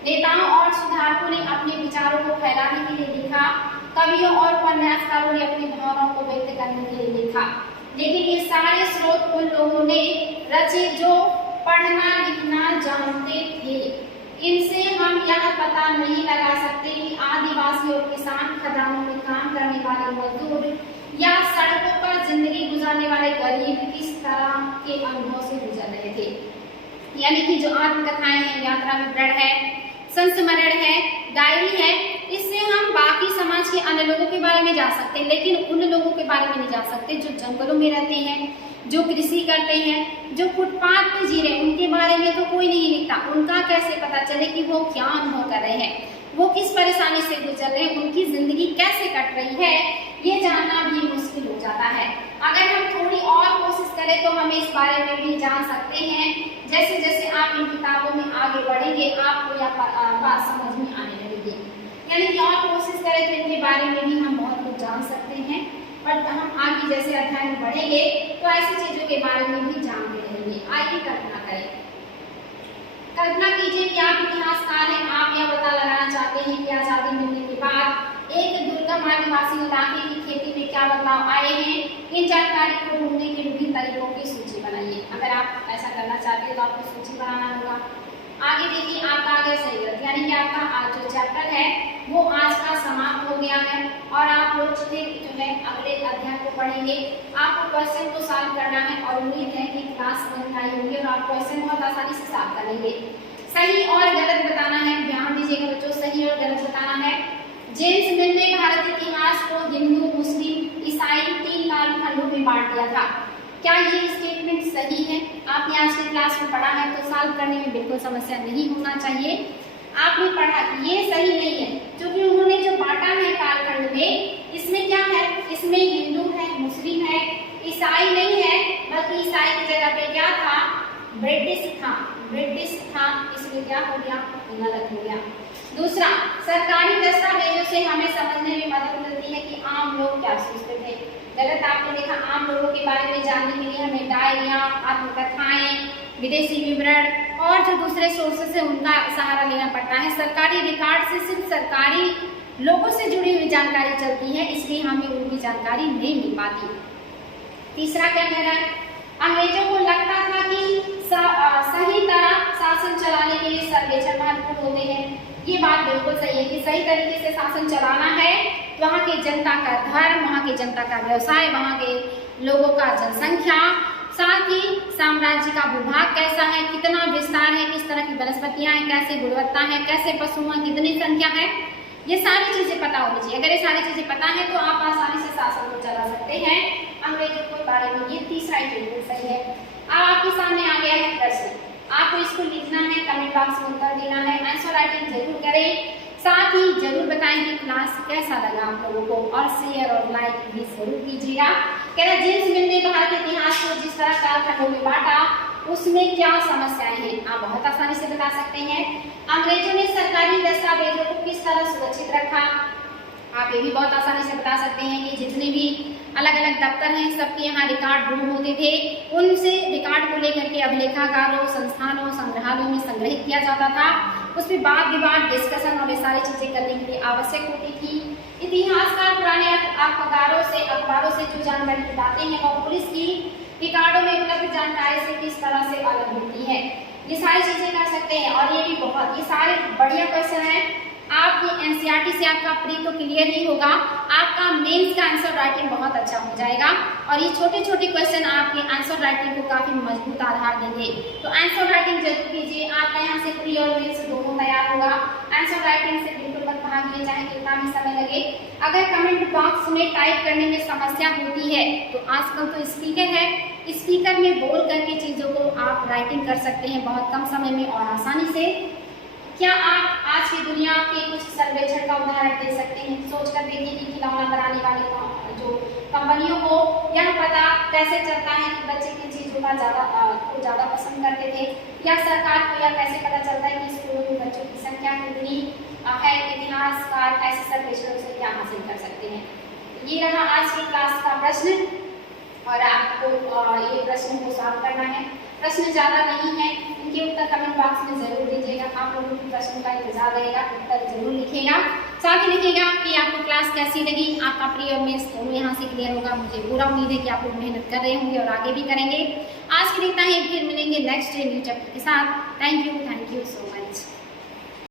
नेताओं और सुधारकों ने अपने विचारों को फैलाने के लिए लिखा, कवियों और उपन्यासकारों ने अपनी भावनाओं को व्यक्त करने के लिए लिखा। लेकिन ये सारे स्रोत उन लोगों ने रचे जो पढ़ना लिखना जानते थे। इनसे हम यह पता नहीं लगा सकते कि आदिवासी और किसान खदानों में काम करने वाले मजदूर या सड़कों पर जिंदगी गुजारने वाले गरीब किस तरह के अनुभव से गुजर रहे थे। यानी कि जो आत्मकथाएं हैं, यात्रा विवरण है, संस्मरण है, डायरी है, इससे हम बाकी समाज के अन्य लोगों के बारे में जान सकते हैं, लेकिन उन लोगों के बारे में नहीं जान सकते जो जंगलों में रहते हैं, जो कृषि करते हैं, जो फुटपाथ पे जी रहे हैं। उनके बारे में तो कोई नहीं लिखता। उनका कैसे पता चले कि वो क्या अनुभव कर रहे हैं, वो किस परेशानी से गुजर रहे हैं, उनकी जिंदगी कैसे कट रही है, ये जानना भी मुश्किल हो जाता है। अगर हम थोड़ी और कोशिश करें तो हमें इस बारे में भी जान सकते हैं। जैसे जैसे आप इन किताबों में आगे बढ़ेंगे आपको यह बात समझ में आने लगेगी। यानी कि और कोशिश करें तो इनके बारे में भी हम बहुत कुछ जान सकते हैं, और हम आगे जैसे अध्याय में बढ़ेंगे तो ऐसी चीजों के बारे में भी जानते रहेंगे। आइए कल्पना करें। कल्पना कीजिए कि आप इतिहासकार हैं, आप यह पता लगाना चाहते हैं कि आजादी मिलने के बाद एक दुर्गम आदिवासी इलाके की खेती में क्या बदलाव आए हैं। इन जानकारी को ढूंढने के विभिन्न तरीकों की सूची बनाइए। अगर आप ऐसा करना चाहते हैं तो आपको सूची बनाना होगा। आगे देखिए, आपका आगे सही गलत, यानी कि आपका आज जो चैप्टर है वो आज का समाप्त हो गया है, और आप लोग फिर जो है अगले अध्याय को पढ़ेंगे। आपको क्वेश्चन को सॉल्व करना है, और उम्मीद है कि क्लास समझ में आई होगी और आप क्वेश्चन बहुत आसानी से सॉल्व कर लेंगे। सही और गलत बताना है, ध्यान दीजिएगा बच्चों, सही और गलत बताना है। जेम्स मिल ने भारत इतिहास को हिंदू, मुस्लिम, ईसाई 3 कालखंडों में बांट दिया था। क्या ये स्टेटमेंट सही है? आपने आज की क्लास में पढ़ा है तो सॉल्व करने में बिल्कुल समस्या नहीं होना चाहिए। आपने पढ़ा कि ये सही नहीं है, क्योंकि उन्होंने जो बांटा है कालखंड में, इसमें क्या है, इसमें हिंदू है, मुस्लिम है, ईसाई नहीं है, बल्कि ईसाई की जगह पे क्या था, ब्रिटिश था, इसलिए क्या हो गया, गलत हो गया। दूसरा, सरकारी दस्तावेजों से हमें समझने में मदद मिलती है कि आम लोग क्या सोचते थे। गलत आपने देखा, आम लोगों के बारे में जानने के लिए हमें डायरिया, आत्मकथाएं, विदेशी विवरण और जो दूसरे सोर्सेस है उनका सहारा लेना पड़ता है। सरकारी रिकॉर्ड से सिर्फ सरकारी लोगों से जुड़ी हुई जानकारी चलती है, इसलिए हमें उनकी जानकारी नहीं मिल पाती। तीसरा क्या कह रहा है, अंग्रेजों को लगता था कि सही तरह शासन चलाने के लिए सर्वेक्षण महत्वपूर्ण होते हैं। ये बात बिल्कुल सही है कि सही तरीके से शासन चलाना है, वहाँ के जनता का धर्म, वहाँ के जनता का व्यवसाय, वहाँ के लोगों का जनसंख्या, साथ ही साम्राज्य का भूभाग कैसा है, कितना विस्तार है, किस तरह की वनस्पतियां हैं, कैसे गुणवत्ता है, कैसे पशु हैं, कितनी संख्या है, ये सारी चीजें पता होनी चाहिए। अगर ये सारी चीजें पता है तो आप आसानी से शासन को चला सकते हैं अंग्रेजों के बारे में। ये तीसरा स्टेटमेंट सही है। अब आपके सामने आ गया है प्रश्न, आपको इसको लिखना है, कमेंट बॉक्स में उत्तर देना है, आंसर राइटिंग जरूर करें, साथ ही जरूर बताएं कि क्लास कैसा लगा आप लोगों को, और शेयर और लाइक भी जरूर कीजिएगा। कह रहा जेम्स मिल ने भारत के इतिहास को जिस तरह कालखंडों में बांटा उसमें क्या समस्याएं हैं, आप बहुत आसानी से बता सकते हैं। अंग्रेजों ने सरकारी दस्तावेजों को किस तरह सुरक्षित रखा, आप ये भी बहुत आसानी से बता सकते हैं कि जितने भी अलग अलग दफ्तर हैं सबके यहाँ रिकॉर्ड रूम होते थे, उनसे रिकॉर्ड को लेकर के अभिलेखागारों, संस्थानों, संग्रहालयों में संग्रहित किया जाता था। उसमें वाद विवाद, डिस्कशन और ये सारी चीजें करने के लिए आवश्यक होती थी। इतिहासकार पुराने अखबारों से जो जानकारी बताते हैं वो पुलिस की रिकॉर्डों में उपलब्ध जानकारी से किस तरह से अलग होती है, ये सारी चीजें कर सकते हैं। और ये भी ये सारे बढ़िया क्वेश्चन है। आपकी एनसीईआरटी से आपका प्री तो क्लियर ही होगा, आपका मेंस का आंसर राइटिंग बहुत अच्छा हो जाएगा, और ये छोटे छोटे क्वेश्चन आपके आंसर राइटिंग को काफी मजबूत आधार देंगे। तो आंसर राइटिंग जरूर कीजिए, आपका यहाँ से प्री और मेंस दोनों तैयार होगा। आंसर राइटिंग से बिल्कुल मत भागिए, चाहे कितना भी समय लगे। अगर कमेंट बॉक्स में टाइप करने में समस्या होती है तो आजकल तो स्पीकर है, स्पीकर में बोल करके चीजों को आप राइटिंग कर सकते हैं बहुत कम समय में और आसानी से। क्या आप आज की दुनिया के कुछ सर्वेक्षण का उदाहरण दे सकते हैं? सोच कर देखिए कि खिलौना बनाने वाले जो कंपनियों को यह पता कैसे चलता है कि बच्चे किन चीज़ों का ज़्यादा पसंद करते थे, या सरकार को यह कैसे पता चलता है कि स्कूलों में बच्चों की संख्या कितनी है। इतिहासकार ऐसे सर्वेक्षणों से क्या हासिल कर सकते हैं। ये रहा आज की क्लास का प्रश्न, और आपको ये प्रश्न को सॉल्व करना है। प्रश्न ज़्यादा नहीं है, इनके उत्तर कमेंट बॉक्स में जरूर दीजिएगा। आप लोगों के प्रश्न का इंतजार रहेगा, उत्तर जरूर लिखिएगा। साथ ही लिखिएगा कि आपको क्लास कैसी लगी, आपका प्री और मेंस दोनों यहाँ से क्लियर होगा। मुझे पूरा उम्मीद है कि आप लोग मेहनत कर रहे होंगे और आगे भी करेंगे। आज के लिए इतना ही, फिर मिलेंगे नेक्स्ट डे न्यू चैप्टर के साथ। Thank you so much.